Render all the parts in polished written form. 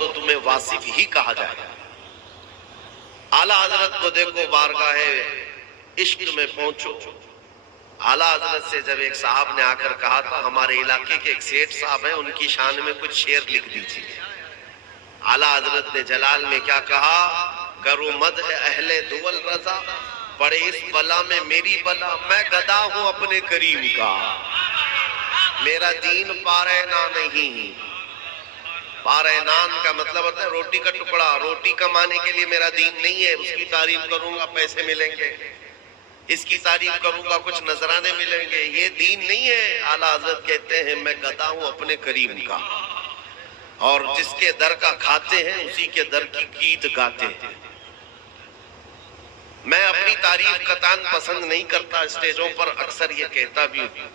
تو تمہیں واصف ہی کہا جائے گا۔ اعلیٰ حضرت کو دیکھو، بارگاہ عشق میں پہنچو۔ اعلیٰ حضرت سے جب ایک صاحب نے آ کر کہا تھا ہمارے علاقے کے ایک سیٹھ صاحب ہیں، ان کی شان میں کچھ شعر لکھ دیجیے، اعلیٰ حضرت نے جلال میں کیا کہا، کرو مدح اہل دول رضا، پڑے اس بلا میں میری بلا، میں گدا ہوں اپنے کریم کا، میرا دین پارینہ نہیں۔ پارینان کا مطلب ہوتا ہے روٹی کا ٹکڑا، روٹی کمانے کے لیے میرا دین نہیں ہے، اس کی تعریف کروں گا پیسے ملیں گے، اس کی تعریف کروں گا کچھ نذرانے ملیں گے، یہ دین نہیں ہے۔ اعلیٰ حضرت کہتے ہیں میں گدا ہوں اپنے کریم کا، اور جس کے در کا کھاتے ہیں اسی کے در کی گیت گاتے ہیں۔ میں اپنی تعریف قطعاً پسند نہیں کرتا، اسٹیجوں پر اکثر یہ کہتا بھی ہوں،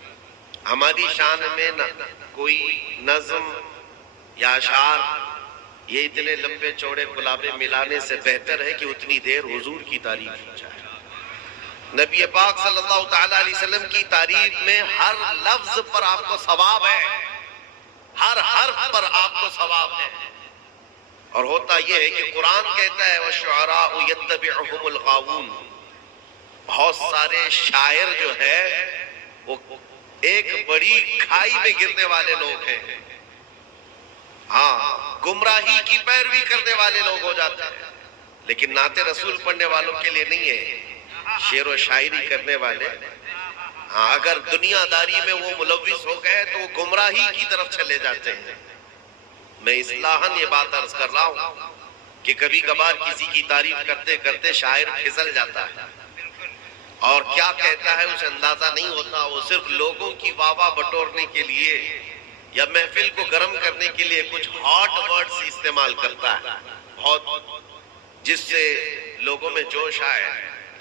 ہماری شان میں نہ کوئی نظم یا اشعار یہ اتنے لمبے چوڑے گلابے ملانے سے بہتر ہے کہ اتنی دیر حضور کی تعریف ہو جائے۔ نبی پاک صلی اللہ تعالیٰ علیہ وسلم کی تعریف میں ہر لفظ پر آپ کو ثواب ہے، ہر حرف پر آپ کو ثواب ہے۔ اور ہوتا یہ ہے کہ قرآن کہتا ہے وَالشُّعَرَاءُ يَتَّبِعُهُمُ الْغَاوُونَ، بہت سارے شاعر جو ہے وہ ایک بڑی کھائی میں گرنے والے لوگ ہیں، ہاں گمراہی کی پیروی کرنے والے لوگ ہو جاتے ہیں، لیکن نعت رسول پڑھنے والوں کے لیے نہیں ہے، شعر و شاعری کرنے والے ہاں اگر دنیا داری میں وہ ملوث ہو گئے تو وہ گمراہی کی طرف چلے جاتے ہیں۔ میں اصلاحاً یہ بات عرض کر رہا ہوں کہ کبھی کبھار کسی کی تعریف کرتے کرتے شاعر پھسل جاتا ہے اور کیا کہتا ہے اسے اندازہ نہیں ہوتا، وہ صرف لوگوں کی واہ واہ بٹورنے کے لیے یا محفل کو گرم کرنے کے لیے کچھ ہاٹ ورڈز استعمال کرتا ہے بہت، جس سے لوگوں میں جوش آئے،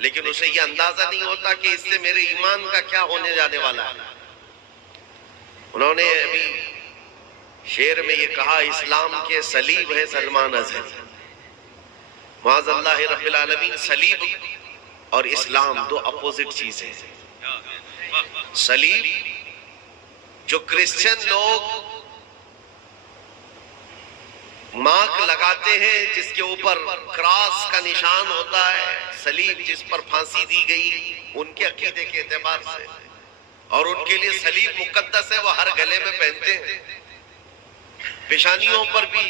لیکن اسے یہ اندازہ نہیں ہوتا کہ اس سے میرے ایمان کا کیا ہونے جانے والا ہے۔ انہوں نے ابھی شعر میں یہ کہا اسلام کے صلیب ہے سلمان اظہر، معاذ اللہ رب العالمین، صلیب اور اسلام دو اپوزٹ چیزیں ہیں۔ صلیب جو کرسچن لوگ مارک لگاتے ہیں جس کے اوپر کراس کا نشان ہوتا ہے، صلیب جس پر پھانسی دی گئی ان کے عقیدے کے اعتبار سے، اور ان کے لیے صلیب مقدس ہے، وہ ہر گلے میں پہنتے ہیں، پیشانیوں پر بھی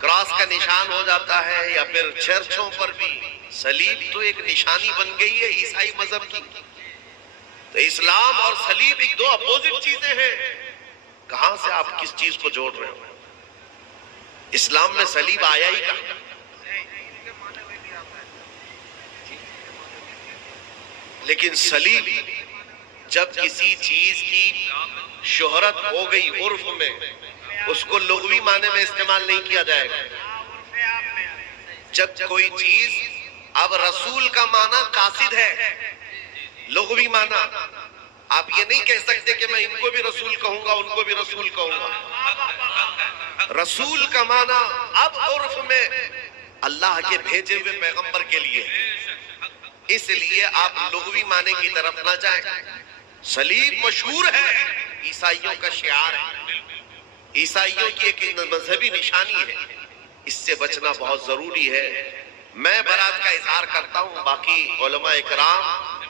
کراس کا نشان ہو جاتا ہے، یا پھر چرچوں پر بھی صلیب تو ایک نشانی بن گئی ہے عیسائی مذہب کی۔ تو اسلام اور صلیب ایک دو اپوزٹ چیزیں ہیں، کہاں سے آپ کس چیز کو جوڑ رہے ہو؟ اسلام میں صلیب آیا ہی کہاں؟ لیکن صلیب جب کسی چیز کی شہرت ہو گئی عرف میں، اس کو لغوی معنی میں استعمال نہیں کیا جائے گا۔ جب کوئی چیز اب رسول کا معنی قاصد ہے، لغوی معنی آپ یہ نہیں کہہ سکتے کہ میں ان کو بھی رسول کہوں گا ان کو بھی رسول کہوں گا۔ رسول کا معنی اب عرف میں اللہ کے بھیجے ہوئے پیغمبر کے لیے، اس لیے آپ لغوی معنی کی طرف نہ جائیں۔ صلیب مشہور ہے، عیسائیوں کا شعار ہے، عیسائیوں کی ایک مذہبی نشانی ہے، اس سے بچنا بہت ضروری ہے۔ میں برات کا اظہار کرتا ہوں، باقی علماء اکرام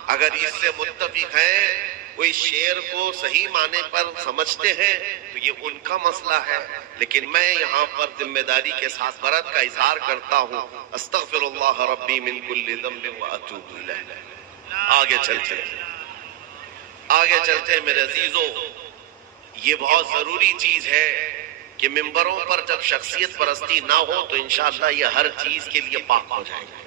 اگر اس سے متفق ہیں، کوئی شعر کو صحیح معنی پر سمجھتے ہیں تو یہ ان کا مسئلہ ہے، لیکن میں یہاں پر ذمہ داری کے ساتھ برات کا اظہار کرتا ہوں۔ استغفر اللہ ربی من کل ذنب واتوب الیہ۔ آگے چلتے میرے عزیزو، یہ بہت ضروری چیز ہے کہ ممبروں پر جب شخصیت پرستی نہ ہو تو انشاءاللہ یہ ہر چیز کے لیے پاک ہو جائے گا،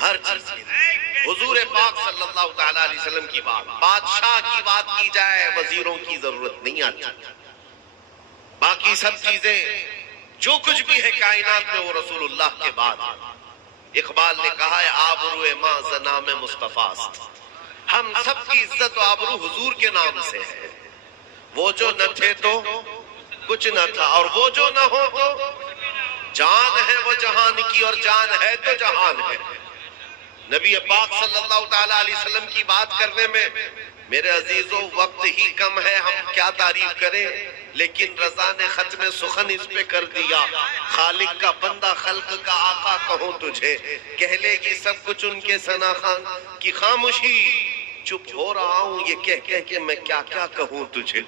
ہر چیز کے لیے۔ حضور پاک صلی اللہ تعالیٰ علیہ وسلم کی بات، بادشاہ کی بات کی جائے، وزیروں کی ضرورت نہیں آتی، باقی سب چیزیں جو کچھ بھی ہے کائنات میں وہ رسول اللہ کے بعد۔ اقبال نے کہا ہے آبرو ماں ز نام مصطفیٰ است، ہم سب کی عزت و آبرو حضور کے نام سے ہے، وہ جو نہ تھے تو کچھ نہ تھا، اور وہ جو نہ ہو تو جان ہے وہ جہان کی، اور جان ہے تو جہان ہے۔ نبی پاک صلی اللہ تعالیٰ علیہ وسلم کی بات کرنے میں میرے عزیزو وقت ہی کم ہے، ہم کیا تعریف کریں۔ لیکن رضا نے ختم سخن اس پہ کر دیا، خالق کا بندہ خلق کا آقا کہوں تجھے، کہہ لے گی سب کچھ ان کے ثنا خان کی خاموشی، چپ ہو رہا ہوں یہ کہہ کہہ کہ میں کیا کیا کہوں تجھے،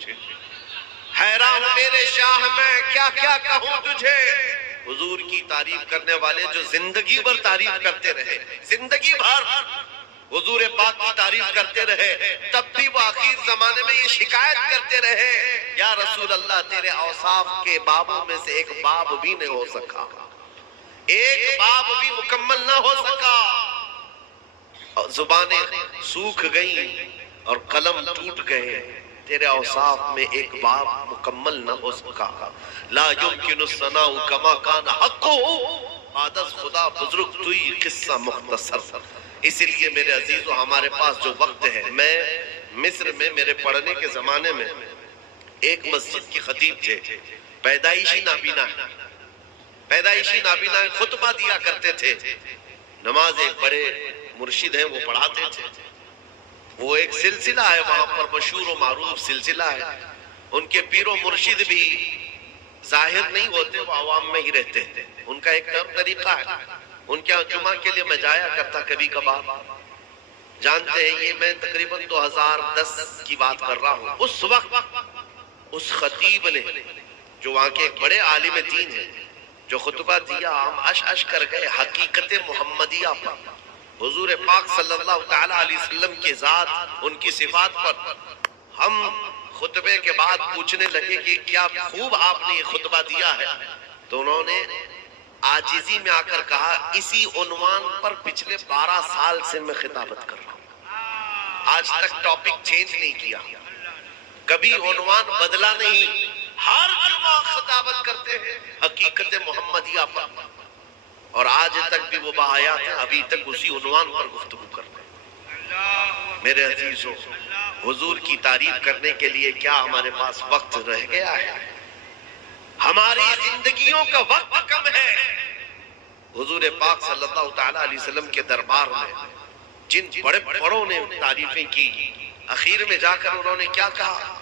حیران میرے شاہ میں کیا کیا کہوں تجھے۔ حضور کی تعریف کرنے والے جو زندگی بھر تعریف کرتے رہے، زندگی بھر حضور پاک کی تعریف کرتے رہے، تب بھی وہ آخر زمانے میں یہ شکایت کرتے رہے، یا رسول اللہ تیرے اوصاف کے بابوں میں سے ایک باب بھی نہیں ہو سکا، ایک باب بھی مکمل نہ ہو سکا، اور زبانیں سوکھ گئیں اور قلم ٹوٹ گئے، تیرے اوصاف میں ایک باب مکمل نہ ہو سکا، لا یمکن الثناء کما کان حقہ، بعد از خدا بزرگ توئی قصہ مختصر۔ اس لیے میرے عزیزو ہمارے پاس جو وقت ہے، میں مصر میں میرے پڑھنے کے زمانے میں ایک مسجد کی خطیب تھے، پیدائشی نابینا ہے، پیدائشی نابینا ہے، خطبہ دیا کرتے تھے، نماز ایک بڑے مرشد ہیں وہ پڑھاتے تھے، وہ ایک سلسلہ ہے وہاں پر مشہور و معروف سلسلہ ہے، ان کے پیر و مرشد بھی ظاہر نہیں ہوتے، وہ عوام میں ہی رہتے ہیں، ان کا ایک طریقہ ہے، ان کے جمعہ کے لیے میں جایا کرتا کبھی کبھار، جانتے ہیں یہ میں تقریباً 2010 کی بات کر رہا ہوں، اس وقت اس خطیب نے جو وہاں کے ایک بڑے عالم دین ہیں جو خطبہ دیا، ہم اش کر گئے حقیقت محمدیہ پر، حضور پاک صلی اللہ تعالیٰ علیہ وسلم کی ذات، ان کی صفات پر ہم خطبے کے بعد پوچھنے لگے کہ کیا خوب آپ نے یہ خطبہ دیا ہے، تو انہوں نے عاجزی میں آ کر کہا اسی عنوان پر پچھلے 12 سال سے میں خطابت کر رہا ہوں، آج تک ٹاپک چینج نہیں کیا، کبھی عنوان بدلا نہیں، ہر جمعہ خطابت کرتے ہیں حقیقت محمدیہ پر، اور آج تک بھی وہ بحیات ہیں، ابھی تک اسی عنوان پر گفتگو کرتے ہیں۔ میرے عزیزو، حضور کی تعریف کرنے کے لیے کیا ہمارے پاس وقت رہ گیا ہے؟ ہماری زندگیوں کا وقت کم ہے۔ حضور پاک صلی اللہ تعالیٰ علیہ وسلم کے دربار میں جن بڑے بڑوں نے تعریفیں کی، اخیر میں جا کر انہوں نے کیا کہا؟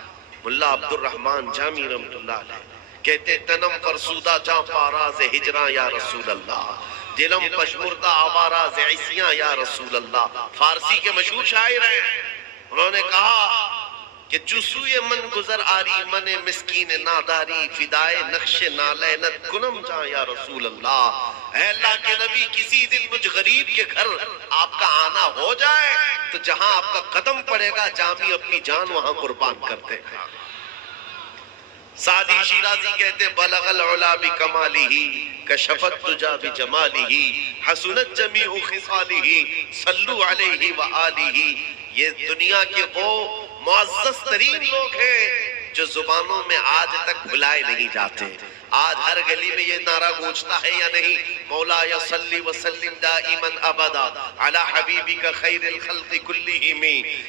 ملا عبد الرحمن جامی رحمت اللہ علیہ کہتے تنم فرسودہ جاں پاراز ہجراں یا رسول اللہ، دلم پشمردہ آواراز عیسیاں یا رسول اللہ، فارسی کے مشہور شاعر ہیں، انہوں نے کہا کہ چسوئے من گزر آری من مسکین ناداری، فدائے نقش نالینت کنم جاں یا رسول اللہ، اے اللہ کے نبی کسی دن مجھ غریب کے گھر آپ کا آنا ہو جائے تو جہاں آپ کا قدم پڑے گا جامی اپنی جان وہاں قربان کرتے ہیں۔ سعدی شیرازی کہتے بلغ العلا بکمالہ کشفت دجا بجمالہ حسنت جمیع خصالہ صلو علیہ وآلہ، یہ دنیا کے وہ معزز ترین لوگ ہیں جو زبانوں میں آج تک بھلائے نہیں جاتے، آج ہر گلی میں یہ نعرہ گونجتا ہے یا نہیں؟ مولا صلی وسلم دائما ابدا علی حبیبک خیر الخلق کلہم،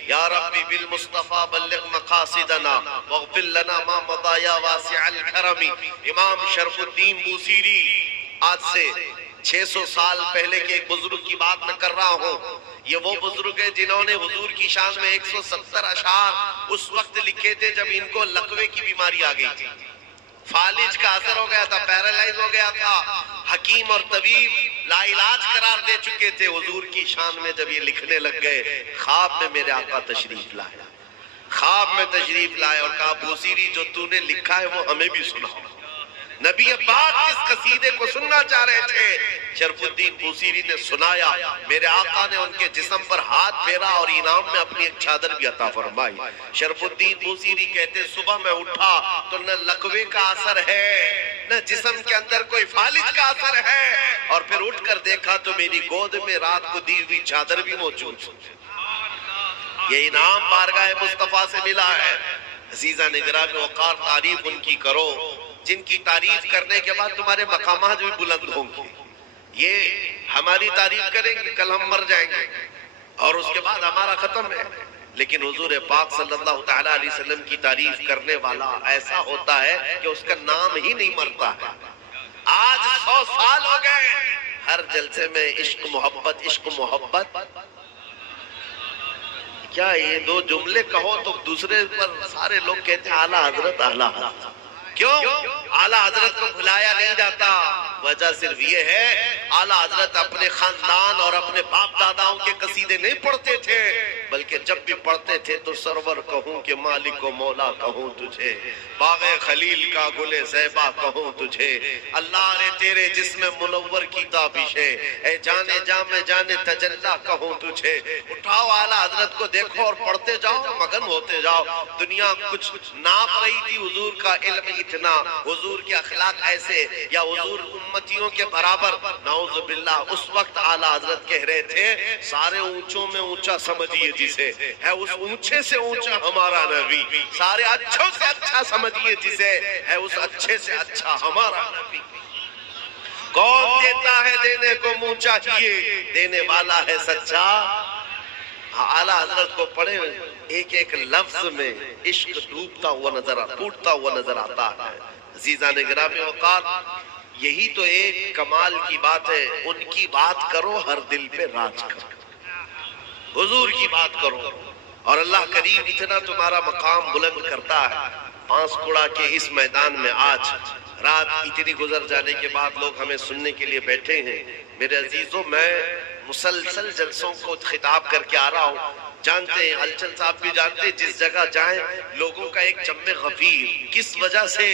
یا ربی بالمصطفیٰ بلغ مقاصدنا واغفر لنا ما مضی یا واسع الکرم۔ امام شرف الدین بوصیری، آج سے 600 سال پہلے کے ایک بزرگ کی بات میں کر رہا ہوں، یہ وہ بزرگ ہیں جنہوں نے حضور کی شان میں 170 اشعار اس وقت لکھے تھے جب ان کو لقوے کی بیماری آ گئی تھی، فالج کا اثر ہو گیا تھا، پیرالائز ہو گیا تھا، حکیم اور طبیب لا علاج قرار دے چکے تھے، حضور کی شان میں جب یہ لکھنے لگ گئے، خواب میں میرے آقا تشریف لائے، خواب میں تشریف لائے اور کہا بوصیری جو تو نے لکھا ہے وہ ہمیں بھی سناؤ۔ نبی پاک اس قصیدے کو سننا چاہ رہے تھے، شرف الدین بوصیری نے سنایا، میرے آقا نے ان کے جسم پر ہاتھ پھیرا اور انعام میں اپنی ایک چادر بھی عطا فرمائی۔ شرف الدین بوصیری کہتے صبح میں اٹھا تو نہ لقوے کا اثر ہے نہ جسم کے اندر کوئی فالج کا اثر ہے، اور پھر اٹھ کر دیکھا تو میری گود میں رات کو دی ہوئی چادر بھی موجود۔ یہ انعام بارگاہ مصطفیٰ سے ملا ہے۔ عزیزہ نگراں وقار تعریف ان کی کرو جن کی تعریف کرنے کے بعد تمہارے مقامات بھی بلند ہوں گے، یہ ہماری تعریف کریں گے کل ہم مر جائیں گے اور اس کے بعد ہمارا ختم ہے، لیکن حضور پاک صلی اللہ تعالیٰ علیہ وسلم کی تعریف کرنے والا ایسا ہوتا ہے کہ اس کا نام ہی نہیں مرتا ہے۔ آج 100 سال ہو گئے، ہر جلسے میں عشق محبت عشق محبت، کیا یہ دو جملے کہو تو دوسرے پر سارے لوگ کہتے ہیں اعلیٰ حضرت اعلیٰ حضرت، کیوں؟ اعلیٰ حضرت کو بھلایا نہیں جاتا، وجہ صرف یہ ہے اعلیٰ حضرت اپنے خاندان اور اپنے باپ داداؤں کے قصیدے نہیں پڑھتے تھے، بلکہ جب بھی پڑھتے تھے تو سرور کہوں کہ مالک و مولا کہوں تجھے، باغ خلیل کا گل زیبا کہوں تجھے، اللہ نے تیرے جسم منور کی تابش ہے، اے جانے جام میں جانے تجلہ کہوں تجھے۔ اٹھاؤ اعلیٰ حضرت کو دیکھو اور پڑھتے جاؤ، مگن ہوتے جاؤ۔ دنیا کچھ ناپ رہی تھی حضور کا علم اتنا، حضور کے اخلاق ایسے، یا حضور امتیوں کے برابر، نعوذ باللہ۔ اس وقت اعلیٰ حضرت کہہ رہے تھے سارے اونچوں میں اونچا سمجھیے جسے، ہے اس اونچے سے اونچا ہمارا نبی، سارے اچھوں سے اچھا سمجھیے جسے، ہے اس اچھے سے اچھا ہمارا نبی۔ کون دیتا ہے دینے کو منہ چاہیے، دینے والا ہے سچا۔ اعلیٰ حضرت کو پڑھے، ایک ایک لفظ میں عشق ڈوبتا ہوا پھوٹتا ہوا نظر آتا ہے۔ عزیزان گرامی وقار، یہی تو ایک کمال کی بات ہے، ان کی بات کرو ہر دل پہ راج کرو، حضور کی بات کرو، اور اللہ کریم اتنا تمہارا مقام بلند کرتا ہے۔ پانسکوڑا کے اس میدان میں آج رات اتنی گزر جانے کے بعد لوگ ہمیں سننے کے لیے بیٹھے ہیں۔ میرے عزیزوں، میں مسلسل جلسوں کو خطاب کر کے آ رہا ہوں، جانتے ہیں ہلچل صاحب بھی جانتے ہیں، جس جگہ جائیں لوگوں کا ایک جم غفیر، کس وجہ سے؟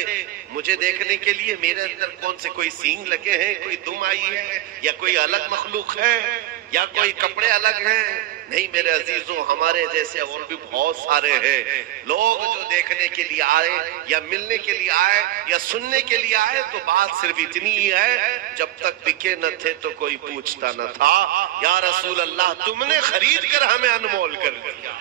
مجھے دیکھنے کے لیے میرے اندر کون سے کوئی سینگ لگے ہیں، کوئی دم آئی ہے، یا کوئی الگ مخلوق ہے، یا کوئی کپڑے الگ ہیں؟ نہیں میرے عزیزوں، ہمارے جیسے اور بھی بہت سارے ہیں لوگ جو دیکھنے کے لیے آئے، یا ملنے کے لیے آئے، یا سننے کے لیے آئے۔ تو بات صرف اتنی ہی ہے، جب تک بکے نہ تھے تو کوئی پوچھتا نہ تھا، یا رسول اللہ تم نے خرید کر ہمیں انمول کر دیا۔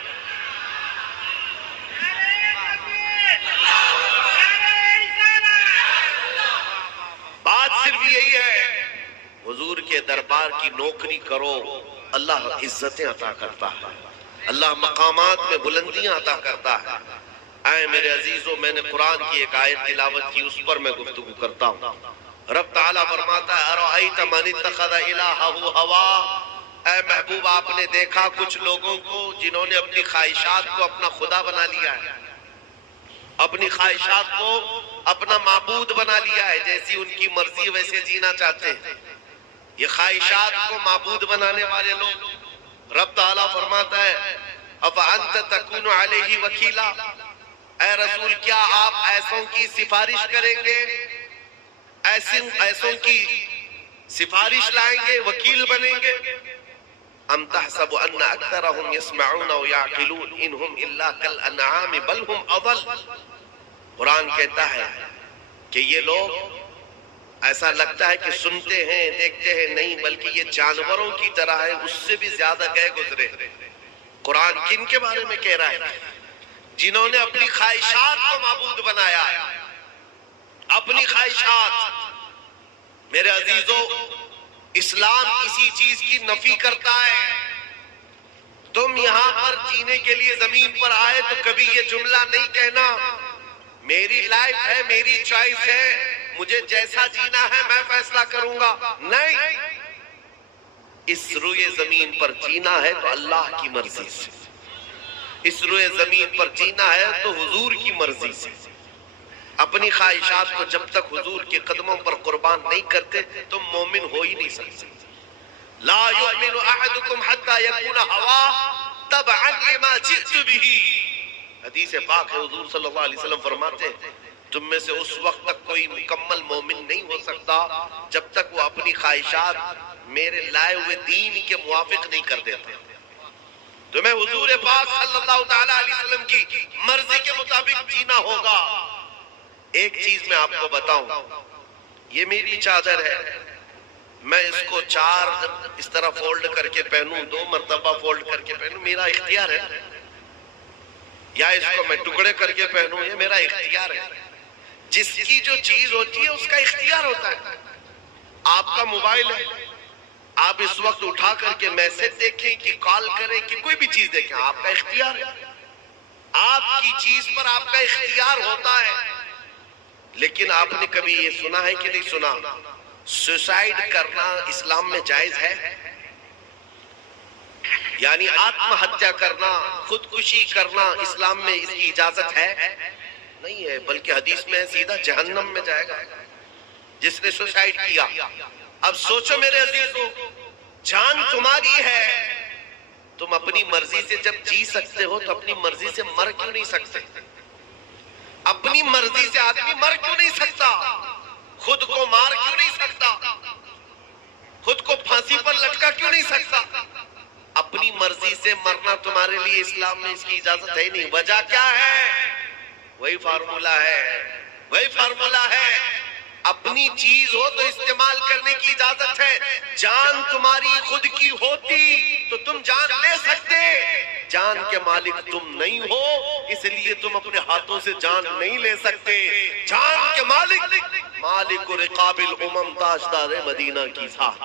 بات صرف یہی ہے، حضور کے دربار کی نوکری کرو، اللہ عزتیں عطا کرتا ہے، اللہ مقامات میں بلندیاں عطا کرتا ہے۔ اے میرے عزیزوں، میں نے قرآن کی ایک آیت تلاوت کی، اس پر میں گفتگو کرتا ہوں۔ رب تعالیٰ فرماتا ہے اَرَأَيْتَ مَنِ اتَّخَذَ إِلَٰهَهُ هَوَاهُ، اے محبوب آپ نے دیکھا کچھ لوگوں کو جنہوں نے اپنی خواہشات کو اپنا خدا بنا لیا ہے، اپنی خواہشات کو اپنا معبود بنا لیا ہے، جیسی ان کی مرضی ویسے جینا چاہتے ہیں۔ یہ خواہشات کو معبود بنانے والے لوگ، رب تعالیٰ فرماتا ہے اَفَأَنْتَ تَكُونُ عَلَيْهِ وَكِيلًا، اے رسول کیا آپ ایسوں کی سفارش کریں گے، ایسوں کی سفارش لائیں گے، وکیل بنیں گے؟ ام تحسب ان اکثرهم يسمعون ويعقلون انهم الا كالانعام بل هم اضل۔ قرآن کہتا ہے کہ یہ لوگ ایسا لگتا ہے کہ سنتے ہیں دیکھتے ہیں، نہیں بلکہ یہ جانوروں کی طرح ہے، اس سے بھی زیادہ گئے گزرے۔ قرآن کن کے بارے میں کہہ رہا ہے؟ جنہوں نے اپنی خواہشات کو معبود بنایا، اپنی خواہشات۔ میرے عزیزوں، اسلام اسی چیز کی نفی کرتا ہے۔ تم یہاں پر جینے کے لیے زمین پر آئے تو کبھی یہ جملہ نہیں کہنا میری لائف ہے، میری چوائس ہے، مجھے جیسا جینا ہے میں فیصلہ کروں گا۔ نہیں، اس روئے زمین پر جینا ہے تو اللہ کی مرضی سے، اس روئے زمین پر جینا ہے تو حضور کی مرضی سے۔ اپنی خواہشات کو جب تک حضور کے قدموں پر قربان نہیں کرتے تم مومن ہو ہی نہیں سکتے۔ لا یؤمن احدکم حتی یکون ہوا تبعا لما جئت به، حدیث پاک ہے، حضور صلی اللہ علیہ وسلم فرماتے ہیں تم میں سے اس وقت تک کوئی مکمل مومن نہیں ہو سکتا جب تک وہ اپنی خواہشات میرے لائے ہوئے دین کے موافق نہیں کر دیتا۔ تمہیں حضور پاک صلی اللہ تعالیٰ علیہ وسلم کی مرضی کے مطابق جینا ہوگا۔ ایک چیز میں آپ کو بتاؤں، یہ میری چادر ہے، میں اس کو 4 اس طرح فولڈ کر کے پہنوں، 2 مرتبہ فولڈ کر کے پہنوں، میرا اختیار ہے، یا اس کو میں ٹکڑے کر کے پہنوں، یہ میرا اختیار ہے۔ جس کی جو چیز ہوتی ہے اس کا اختیار ہوتا ہے۔ آپ کا موبائل ہے، آپ اس وقت اٹھا کر کے میسج دیکھیں کہ کال کریں کہ کوئی بھی چیز دیکھیں، آپ کا اختیار ہے۔ آپ کی چیز پر آپ کا اختیار ہوتا ہے۔ لیکن آپ نے کبھی یہ سنا ہے کہ نہیں سنا، سوسائڈ کرنا اسلام میں جائز ہے؟ یعنی آتم ہتیا کرنا، خودکشی کرنا اسلام میں اس کی اجازت ہے؟ نہیں ہے، بلکہ حدیث میں ہے سیدھا جہنم میں جائے گا جس نے سوسائڈ کیا۔ اب سوچو میرے عزیزو، جان تمہاری ہے، تم اپنی مرضی سے جب جی سکتے ہو تو اپنی مرضی سے مر کیوں نہیں سکتے؟ اپنی مرضی سے آدمی مر کیوں نہیں سکتا؟ خود کو مار کیوں نہیں سکتا؟ خود کو پھانسی پر لٹکا کیوں نہیں سکتا؟ اپنی مرضی سے مرنا تمہارے لیے اسلام میں اس کی اجازت ہے نہیں۔ وجہ کیا ہے؟ وہی فارمولا ہے، اپنی چیز ہو تو استعمال کرنے کی اجازت ہے۔ جان تمہاری خود کی ہوتی تو تم جان لے سکتے، جان کے مالک تم نہیں ہو اس لیے تم اپنے ہاتھوں سے جان نہیں لے سکتے۔ جان کے مالک رقاب الامم تاجدار مدینہ کی ذات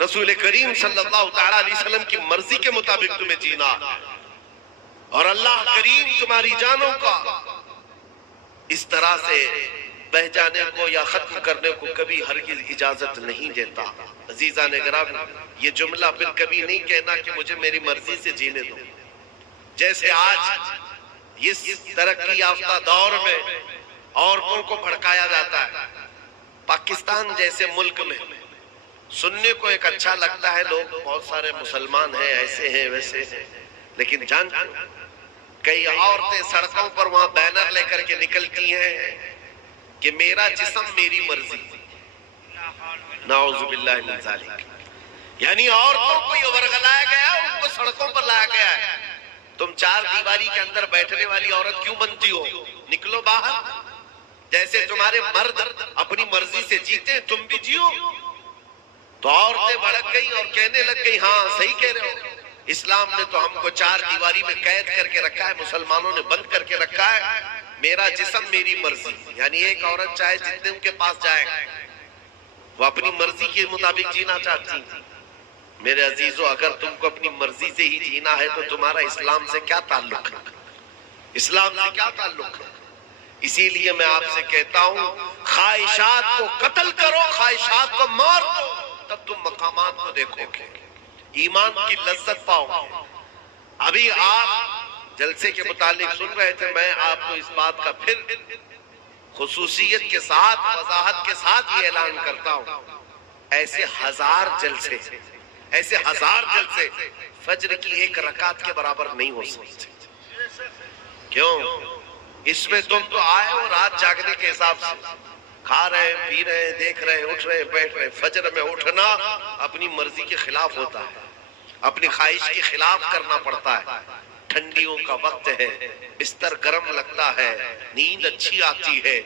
رسول کریم صلی اللہ تعالی علیہ وسلم کی مرضی کے مطابق تمہیں جینا، اور اللہ کریم تمہاری جانوں کا اس طرح سے بہ جانے کو یا ختم کرنے کو کبھی ہرگز اجازت نہیں دیتا۔ عزیزان گرامی، یہ جملہ پھر کبھی نہیں کہنا کہ مجھے میری مرضی سے جینے دو۔ جیسے آج اس ترقی یافتہ دور میں عورتوں کو بھڑکایا جاتا ہے، پاکستان جیسے ملک میں سننے کو ایک اچھا لگتا ہے، لوگ بہت سارے مسلمان ہیں، ایسے ہیں ویسے ہیں، لیکن جانتے ہیں کئی عورتیں سڑکوں پر وہاں بینر لے کر کے نکلتی ہیں کہ میرا جسم میری مرضی، نعوذ باللہ من ذالک۔ یعنی عورتوں کو یہ ورگلایا گیا ہے، ان کو سڑکوں پر لایا گیا ہے۔ تم چار دیواری کے اندر بیٹھنے والی عورت کیوں بنتی ہو؟ نکلو باہر، جیسے تمہارے مرد اپنی مرضی سے جیتے تم بھی جیو۔ تو عورتیں بھڑک گئی اور کہنے لگ گئی ہاں صحیح کہہ رہے ہو، اسلام نے تو ہم کو چار دیواری میں قید کر کے رکھا ہے، مسلمانوں نے بند کر کے رکھا ہے، میرا جسم میری مرضی۔ یعنی ایک عورت چاہے جتنے ان کے پاس جائے وہ اپنی مرضی کے مطابق جینا چاہتی۔ میرے عزیزو، اگر تم کو اپنی مرضی سے ہی جینا ہے تو تمہارا اسلام سے کیا تعلق ہے؟ اسلام سے کیا تعلق ہے؟ اسی لیے میں آپ سے کہتا ہوں، خواہشات کو قتل کرو، خواہشات کو مار دو، تب تم مقامات کو دیکھو گے، ایمان کی لذت پاؤ گے۔ ابھی آپ جلسے کے متعلق سن رہے تھے، میں آپ کو اس بات کا پھر خصوصیت کے ساتھ وضاحت کے ساتھ یہ اعلان کرتا ہوں، ایسے ہزار جلسے فجر کی ایک رکعت کے برابر نہیں ہو سکتے۔ کیوں؟ اس میں تم تو آئے ہو رات جاگنے کے حساب سے، کھا رہے ہیں، پی رہے ہیں، دیکھ رہے ہیں، اٹھ رہے ہیں، بیٹھ رہے ہیں۔ فجر میں اٹھنا اپنی مرضی کے خلاف ہوتا ہے، اپنی خواہش کے خلاف کرنا پڑتا ہے۔ ٹھنڈیوں کا وقت ہے، بستر گرم لگتا ہے، نیند اچھی آتی ہے،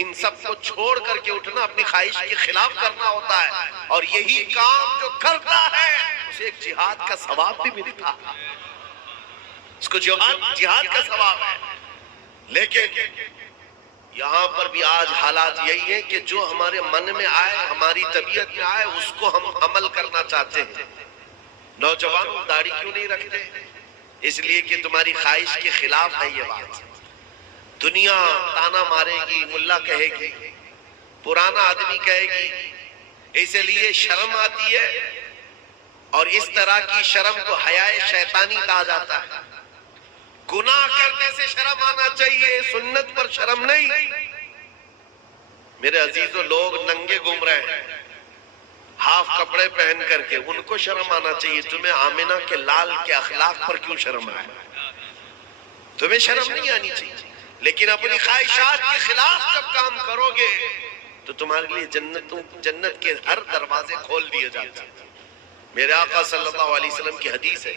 ان سب کو چھوڑ کر کے اٹھنا اپنی خواہش کے خلاف کرنا ہوتا ہے، اور یہی کام جو کرتا ہے اسے ایک جہاد کا ثواب بھی ملتا ہے، اس کو جہاد کا ثواب ہے۔ لیکن یہاں پر بھی آج حالات یہی ہے کہ جو ہمارے من میں آئے، ہماری طبیعت میں آئے، اس کو ہم عمل کرنا چاہتے ہیں۔ نوجوان داڑھی کیوں نہیں رکھتے؟ اس لیے کہ تمہاری خواہش کے خلاف ہے یہ بات۔ دنیا تانا مارے گی، ملا کہے گی، پرانا آدمی کہے گی، اس لیے شرم آتی ہے، اور اس طرح کی شرم کو حیائے شیطانی کہا جاتا ہے۔ گناہ کرنے سے شرم آنا چاہیے، سنت پر شرم نہیں۔ میرے عزیزو، لوگ ننگے گھوم رہے ہیں ہاف کپڑے پہن کر کے، ان کو شرم آنا چاہیے۔ تمہیں آمنہ کے لال کے اخلاق پر کیوں شرم آئے؟ تمہیں شرم نہیں آنی چاہیے، لیکن اپنی خواہشات کے خلاف جب کام کرو گے تو تمہارے لیے جنت کے ہر دروازے کھول دیے جاتے ہیں۔ میرے آقا صلی اللہ علیہ وسلم کی حدیث ہے،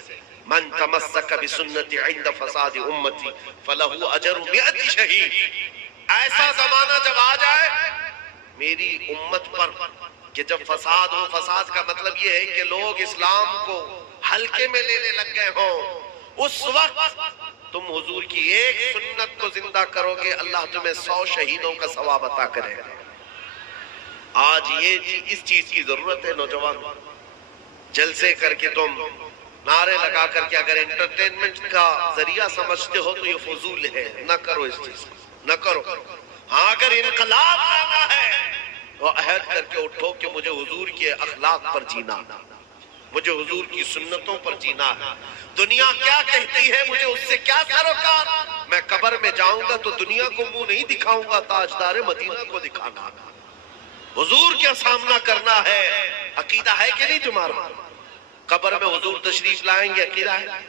من تمسک بسنتی عند فساد امتی فلہ اجر 100 شہید۔ ایسا زمانہ جب آ جائے میری امت پر کہ جب فساد ہو، فساد کا مطلب یہ ہے کہ لوگ اسلام کو ہلکے میں لینے لگ گئے ہوں، اس وقت تم حضور کی ایک سنت کو زندہ کرو گے، اللہ تمہیں 100 شہیدوں کا ثواب عطا کرے گا۔ آج اس چیز کی ضرورت ہے نوجوان۔ جلسے کر کے تم نعرے لگا کر کے اگر انٹرٹینمنٹ کا ذریعہ سمجھتے ہو تو یہ فضول ہے، نہ کرو اس چیز کو، نہ کرو۔ ہاں اگر انقلاب لانا ہے تو عہد کر کے اٹھو کہ مجھے حضور کے اخلاق پر جینا، مجھے حضور کی سنتوں پر جینا ہے۔ دنیا کیا کہتی ہے مجھے اس سے کیا سروکار، میں قبر میں جاؤں گا تو دنیا کو منہ نہیں دکھاؤں گا، تاجدار مدینہ کو دکھانا۔ حضور کیا سامنا کرنا ہے، عقیدہ ہے کہ نہیں تمہارا؟ قبر میں حضور تشریف لائیں گے، عقیدہ ہے؟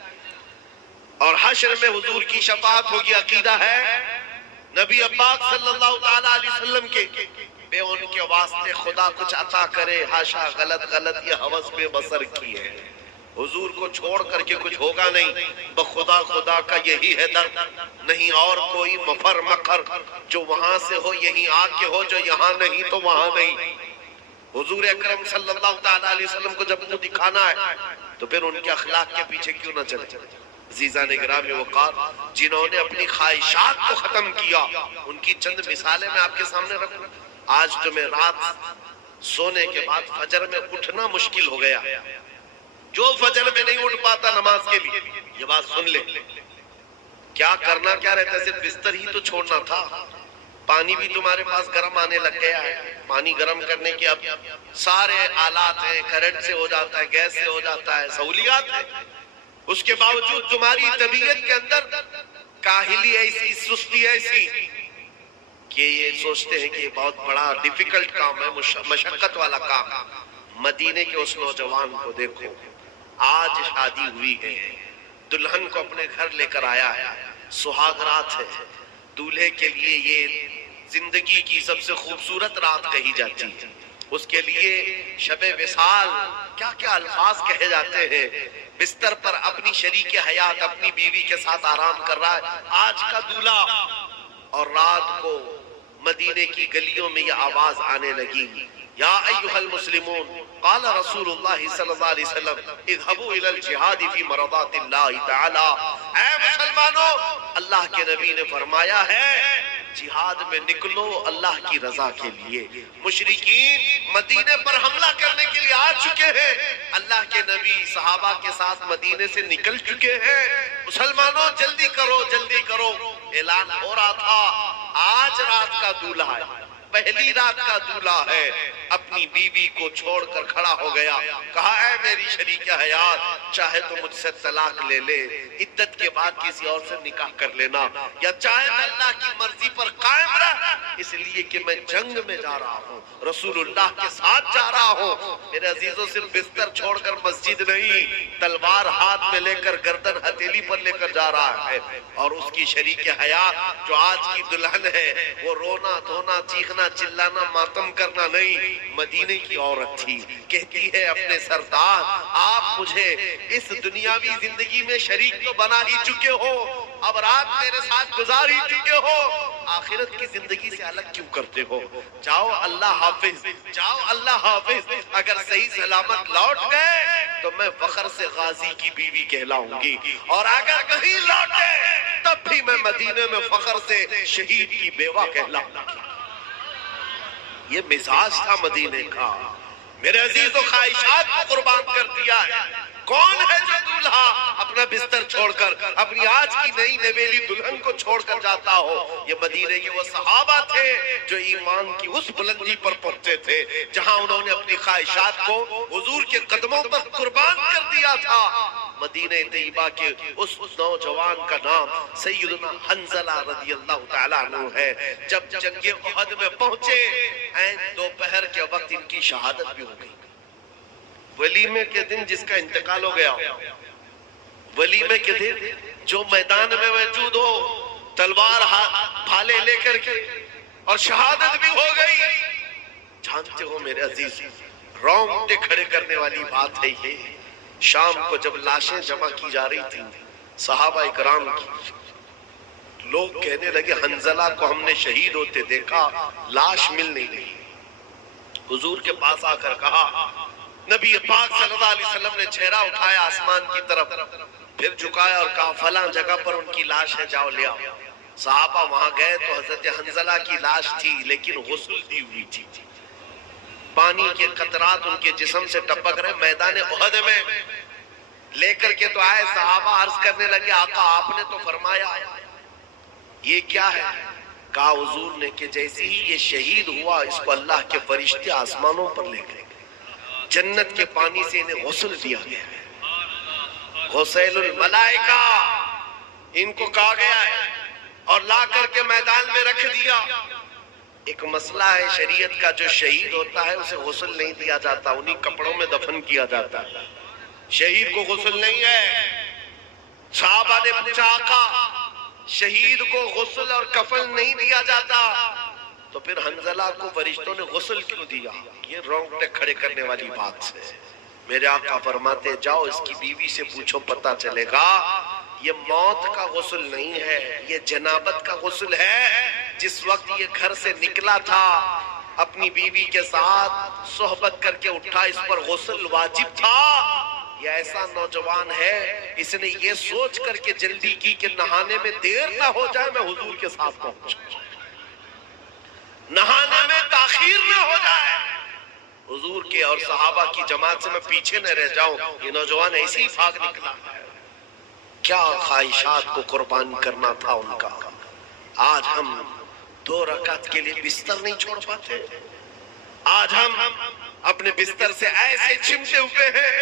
اور حشر میں حضور کی شفاعت ہوگی، عقیدہ ہے؟ نبی پاک صلی اللہ تعالیٰ علیہ وسلم کے بے ان کے واسطے خدا کچھ عطا کرے، حاشا غلط یہ حوث بے بصر کی ہے۔ حضور کو چھوڑ کر کے کچھ ہوگا نہیں، بخدا خدا کا یہی ہے در، نہیں اور کوئی مفر مکر، جو وہاں سے ہو یہیں آ کے ہو، جو یہاں نہیں تو وہاں نہیں۔ حضور اکرم صلی اللہ تعالیٰ علیہ وسلم کو جب منہ دکھانا ہے تو پھر ان کے اخلاق کے پیچھے کیوں نہ چلے؟ عزیزان گرامی وقار، جنہوں نے اپنی خواہشات کو ختم کیا، ان کی چند مثالیں میں آپ کے سامنے رکھوں۔ آج تمہیں رات سونے کے بعد فجر میں اٹھنا مشکل ہو گیا، جو فجر میں نہیں اٹھ پاتا نماز کے لیے، یہ بات سن لے، کیا کرنا کیا رہتا ہے؟ صرف بستر ہی تو چھوڑنا تھا۔ پانی بھی تمہارے پاس گرم آنے لگ گیا ہے، پانی گرم کرنے کے اب سارے آلات ہیں، کرنٹ سے ہو جاتا ہے، گیس سے ہو جاتا ہے، سہولیات ہے۔ اس کے باوجود تمہاری طبیعت کے اندر کاہلی ایسی، سستی ایسی کہ یہ سوچتے ہیں کہ یہ بہت بڑا ڈیفیکلٹ کام ہے، مشقت والا کام۔ مدینے کے اس نوجوان کو دیکھو، آج شادی ہوئی ہے، دلہن کو اپنے گھر لے کر آیا ہے، سہاگ رات ہے، دولہے کے لیے یہ زندگی کی سب سے خوبصورت رات کہی جاتی ہے، اس کے لیے شب وصال کیا کیا الفاظ کہے جاتے ہیں۔ بستر پر اپنی شریک حیات اپنی بیوی کے ساتھ آرام کر رہا ہے آج کا دولہا، اور رات کو مدینے کی گلیوں میں یہ آواز آنے لگی، یا ایھا المسلمون قال رسول اللہ صلی اللہ علیہ وسلم اذهبوا الى الجہاد فی مرضات اللہ تعالی۔ اے مسلمانوں، اللہ کے نبی نے فرمایا ہے جہاد میں نکلو اللہ کی رضا کے لیے۔ مشرکین مدینے پر حملہ کرنے کے لیے آ چکے ہیں، اللہ کے نبی صحابہ کے ساتھ مدینے سے نکل چکے ہیں۔ مسلمانوں جلدی کرو جلدی کرو۔ اعلان ہو رہا تھا آج رات کا دولہا ہے، پہلی رات کا دولہا ہے، اپنی بیوی کو چھوڑ کر کھڑا ہو گیا، کہا اے میری شریک حیات، چاہے تو مجھ سے طلاق لے لے، عدت کے بعد کسی اور سے نکاح کر لینا، یا چاہے اللہ کی مرضی پر قائم رہ، اس لیے کہ میں جنگ میں جا رہا ہوں، رسول اللہ کے ساتھ جا رہا ہوں۔ میرے عزیزوں، صرف بستر چھوڑ کر مسجد نہیں، تلوار ہاتھ میں لے کر گردن ہتھیلی پر لے کر جا رہا ہے، اور اس کی شریک حیات جو آج کی دلہن ہے، وہ رونا دھونا چیخنا چلانا ماتم کرنا نہیں، مدینے کی عورت تھی، کہتی ہے اپنے سردار آپ مجھے اس دنیاوی زندگی میں شریک تو بنا ہی چکے ہو، اب رات میرے ساتھ گزار ہی چکے ہو، آخرت کی زندگی سے الگ کیوں کرتے ہو؟ جاؤ اللہ حافظ، جاؤ اللہ حافظ، اگر صحیح سلامت لوٹ گئے تو میں فخر سے غازی کی بیوی کہلاؤں گی، اور اگر نہیں لوٹے تب بھی میں مدینے میں فخر سے شہید کی بیوہ کہلاؤں گی۔ یہ مزاج تھا مدینے کا۔ میرے عزیز و خواہشات کو قربان کر دیا ہے۔ کون ہے جو دولہا اپنا بستر چھوڑ کر اپنی آج کی نئی نویلی دلہن کو چھوڑ کر جاتا ہو؟ یہ مدینے کے وہ صحابہ تھے جو ایمان کی اس بلندی پر پہنچے تھے جہاں انہوں نے اپنی خواہشات کو حضور کے قدموں پر قربان کر دیا تھا۔ مدینہ طیبہ کے اس نوجوان کا نام سیدنا حنظلہ رضی اللہ تعالیٰ عنہ ہے۔ جب جنگ احد میں پہنچے، این دوپہر کے وقت ان کی شہادت بھی ہو گئی۔ ولیمے کے دن جس کا انتقال ہو گیا، ولیمے کے دن جو میدان میں موجود ہو، تلوار بھالے لے کر کے، اور شہادت بھی ہو گئی۔ جانتے ہو میرے عزیز، رونگٹے کھڑے کرنے والی بات ہے یہ۔ شام کو جب لاشیں جمع کی جا رہی تھی صحابہ اکرام کی، لوگ کہنے لگے حنظلہ کو ہم نے شہید ہوتے دیکھا، لاش مل نہیں رہی۔ حضور کے پاس آ کر کہا، نبی پاک صلی اللہ علیہ وسلم نے چہرہ اٹھایا آسمان کی طرف، پھر جھکایا اور کہا فلاں جگہ پر ان کی لاش ہے، جاؤ لے آؤ۔ صحابہ وہاں گئے تو حضرت حنظلہ کی لاش تھی، لیکن غسل دی ہوئی تھی، پانی کے قطرات ان کے جسم سے ٹپک رہے۔ میدان احد میں لے کر کے تو آئے، صحابہ عرض کرنے لگے آقا آپ نے تو فرمایا یہ کیا ہے؟ کہا حضور نے کہ جیسے ہی یہ شہید ہوا اس کو اللہ کے فرشتے آسمانوں پر لے گئے، جنت کے پانی سے انہیں غسل دیا گیا ہے، غسیل الملائکہ ان کو کہا گیا ہے۔ اور لا کر کے میدان میں رکھ دیا۔ ایک مسئلہ ہے شریعت کا، جو شہید ہوتا ہے اسے غسل نہیں دیا جاتا، انہی کپڑوں میں دفن کیا جاتا ہے، شہید کو غسل نہیں ہے۔ صحابہ نے پوچھا آقا شہید کو غسل اور کفن نہیں دیا جاتا تو پھر حنظلہ کو فرشتوں نے غسل کیوں دیا؟ یہ رونگٹے کھڑے کرنے والی بات ہے۔ میرے آقا فرماتے جاؤ اس کی بیوی سے پوچھو پتہ چلے گا، یہ موت کا غسل نہیں ہے، یہ جنابت کا غسل ہے۔ جس وقت یہ گھر سے نکلا تھا اپنی بیوی کے ساتھ صحبت کر کے اٹھا، اس پر غسل واجب تھا۔ یہ ایسا نوجوان ہے اس نے یہ سوچ کر کے جلدی کی کہ نہانے میں دیر نہ ہو جائے، میں حضور کے ساتھ پہنچوں، نہانے میں تاخیر نہ ہو جائے، حضور کے اور صحابہ کی جماعت سے میں پیچھے نہ رہ جاؤں۔ یہ نوجوان ایسے ہی بھاگ نکلا، کیا خواہشات کو قربان کرنا تھا ان کا۔ آج ہم 2 رکعت کے لیے بستر نہیں چھوڑ پاتے، آج ہم اپنے بستر سے ایسے چمٹے ہوئے ہیں،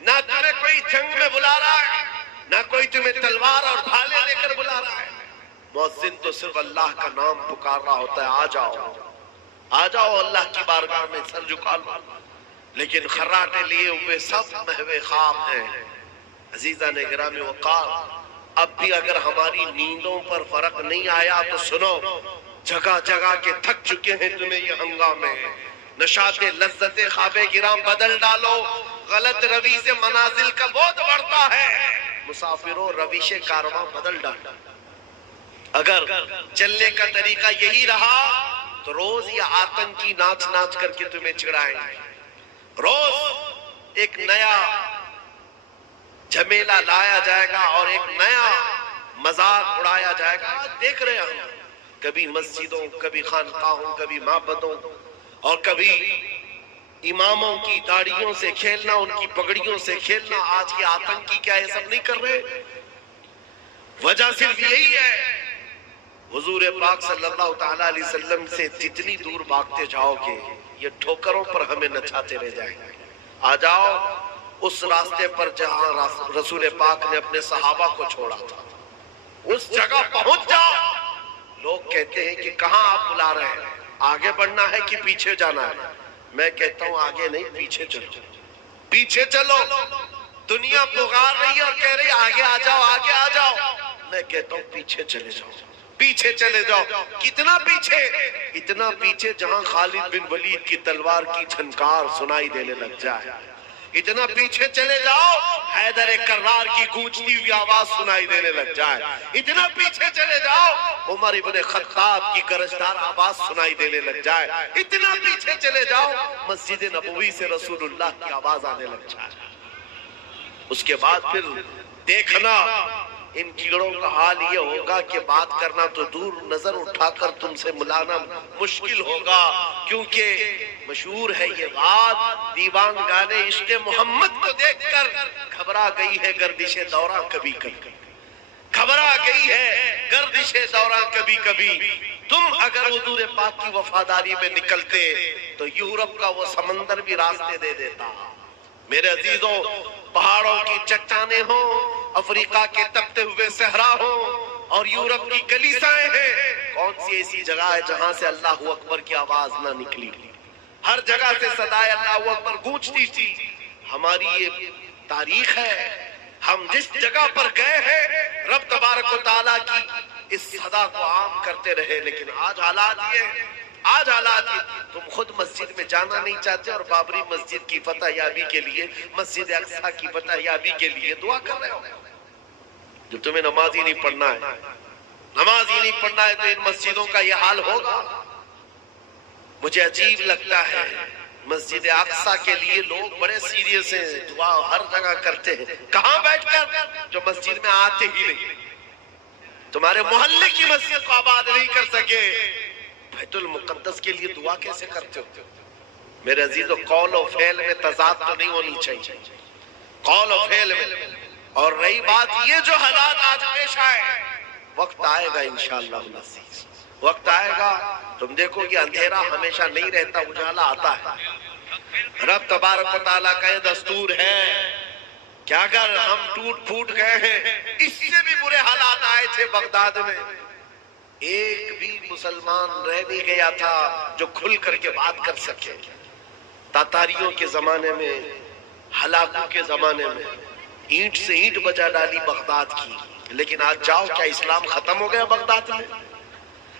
نہ تمہیں کوئی جنگ میں بلا رہا ہے، نہ کوئی تمہیں تلوار اور بھالے لے کر بلا رہا ہے، مؤذن تو صرف اللہ کا نام پکار رہا ہوتا ہے، آ جاؤ آ جاؤ اللہ کی بارگاہ میں سر جھکا لو، لیکن خراٹے لیے ہوئے سب محو خواب ہیں۔ عزیزان گرامی وقار، اب بھی اگر ہماری نیندوں پر فرق نہیں آیا تو سنو، جگہ جگہ کے تھک چکے ہیں تمہیں یہ ہنگامے، نشاط لذت خواب گراں بدل ڈالو، غلط روی سے منازل کا بہت بڑھتا ہے، مسافروں رویش کارواں بدل ڈالو۔ اگر چلنے کا طریقہ یہی رہا تو روز یہ آتنکی ناچ ناچ کر کے تمہیں چڑھائیں گے، روز ایک نیا جھمیلا لایا جائے گا اور ایک نیا مذاق اڑایا جائے گا۔ دیکھ رہے ہیں ہم کبھی مسجدوں، کبھی خانقاہوں، کبھی معبدوں، اور کبھی اماموں کی داڑھیوں سے کھیلنا، ان کی پگڑیوں سے کھیلنا۔ آج کے آتنکی کیا یہ سب نہیں کر رہے؟ وجہ صرف یہی ہے، حضور پاک صلی اللہ تعالیٰ علیہ وسلم سے جتنی دور بھاگتے جاؤ گے یہ ٹھوکروں پر ہمیں نچاتے رہ جائیں گے۔ آ جاؤ اس راستے پر جہاں رسول پاک نے اپنے صحابہ کو چھوڑا تھا، اس جگہ پہنچ جاؤ۔ لوگ کہتے ہیں کہ کہاں آپ بلا رہے ہیں، آگے بڑھنا ہے کہ پیچھے جانا ہے؟ میں کہتا ہوں آگے نہیں، پیچھے چلو، پیچھے چلو۔ دنیا پکار رہی ہے اور کہہ رہی آگے آ جاؤ، آگے آ جاؤ، میں کہتا ہوں پیچھے چلے جاؤ، پیچھے چلے جاؤ۔ کتنا پیچھے؟ اتنا پیچھے جہاں خالد بن ولید کی تلوار کی جھنکار سنائی دینے لگ جائے، اتنا پیچھے چلے جاؤ حیدر کرار کی گونجتی ہوئی آواز سنائی دینے لگ جائے، اتنا پیچھے چلے جاؤ عمر ابن خطاب کی گرجدار آواز سنائی دینے لگ جائے، اتنا پیچھے چلے جاؤ مسجد نبوی سے رسول اللہ کی آواز آنے لگ جائے۔ اس کے بعد پھر دیکھنا ان کیڑوں کا حال یہ ہوگا کہ بات کرنا تو دور، نظر اٹھا کر تم سے ملانا مشکل ہوگا، کیونکہ مشہور ہے یہ بات، دیوان گانے عشق محمد کو دیکھ کر گھبرا گئی ہے گردش دورہ کبھی کبھی، گھبرا گئی ہے گردش دورہ کبھی کبھی۔ تم اگر حضور پاک کی وفاداری میں نکلتے تو یورپ کا وہ سمندر بھی راستے دے دیتا۔ میرے عزیزوں، پہاڑوں کی چٹانیں ہوں، افریقہ کے تپتے ہوئے صحرا ہوں اور یورپ کی کلیسائیں ہیں، کون سی ایسی جگہ ہے جہاں سے اللہ اکبر کی آواز نہ نکلی؟ ہر جگہ سے صدائے اللہ اکبر گونجتی تھی۔ ہماری یہ تاریخ ہے، ہم جس جگہ پر گئے ہیں رب تبارک و تعالیٰ کی اس صدا کو عام کرتے رہے، لیکن آج حالات یہ ہیں، آج حالات تم خود مسجد میں جانا نہیں چاہتے اور بابری مسجد کی فتح یابی کے لیے، مسجد اقصی کی فتح یابی کے لیے دعا کر رہے ہو۔ جو تمہیں نماز ہی نہیں پڑھنا ہے، نماز ہی نہیں پڑھنا ہے تو ان مسجدوں کا یہ حال ہوگا۔ مجھے عجیب لگتا ہے مسجد اقصی کے لیے لوگ بڑے سیریس ہیں، دعا ہر جگہ کرتے ہیں، کہاں بیٹھ کر؟ جو مسجد میں آتے ہی نہیں، تمہارے محلے کی مسجد کو آباد نہیں کر سکے، بیت المقدس کے لیے دعا کیسے کرتے ہو؟ میرے عزیزو، قول و فعل میں تضاد تو نہیں ہونی چاہیے، قول و فعل میں۔ اور رہی بات یہ جو حالات آج پیش آئے، وقت آئے گا انشاءاللہ العزیز، وقت آئے گا تم دیکھو کہ اندھیرا ہمیشہ نہیں رہتا، اجالا آتا ہے۔ رب تبارک و تعالیٰ کا یہ دستور ہے کہ اگر ہم ٹوٹ پھوٹ گئے ہیں، اس سے بھی برے حالات آئے تھے بغداد میں، ایک بھی مسلمان رہ نہیں گیا تھا جو کھل کر کے بات کر سکے۔ تاتاریوں کے زمانے میں، ہلاکو کے زمانے میں اینٹ سے اینٹ بجا ڈالی بغداد کی، لیکن آج جاؤ، کیا اسلام ختم ہو گیا بغداد میں؟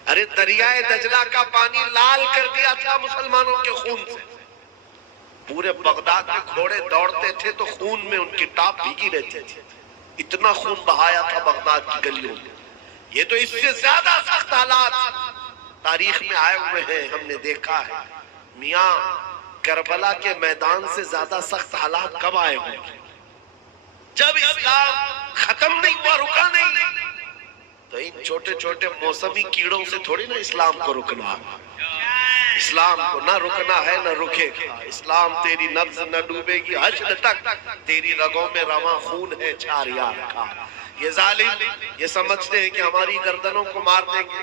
ارے دریائے دجلہ کا پانی لال کر دیا تھا مسلمانوں کے خون سے۔ پورے بغداد میں گھوڑے دوڑتے تھے تو خون میں ان کی ٹاپ بھیگی رہتی تھی، اتنا خون بہایا تھا بغداد کی گلیوں میں۔ یہ تو اس سے زیادہ سخت حالات تاریخ میں آئے ہوئے ہیں، ہم نے دیکھا ہے۔ میاں کربلا کے میدان سے زیادہ سخت حالات کب آئے ہوئے؟ جب اسلام ختم نہیں ہوا، رکا نہیں۔ تو ان چھوٹے چھوٹے موسمی کیڑوں سے تھوڑی نہ اسلام کو رکنا ہے۔ اسلام کو نہ رکنا ہے نہ رکے گا۔ اسلام تیری نبض نہ ڈوبے گی حشر تک، تیری رگوں میں رواں خون ہے چھار یار کا۔ یہ ظالم یہ سمجھتے ہیں کہ ہماری گردنوں کو مار دیں گے۔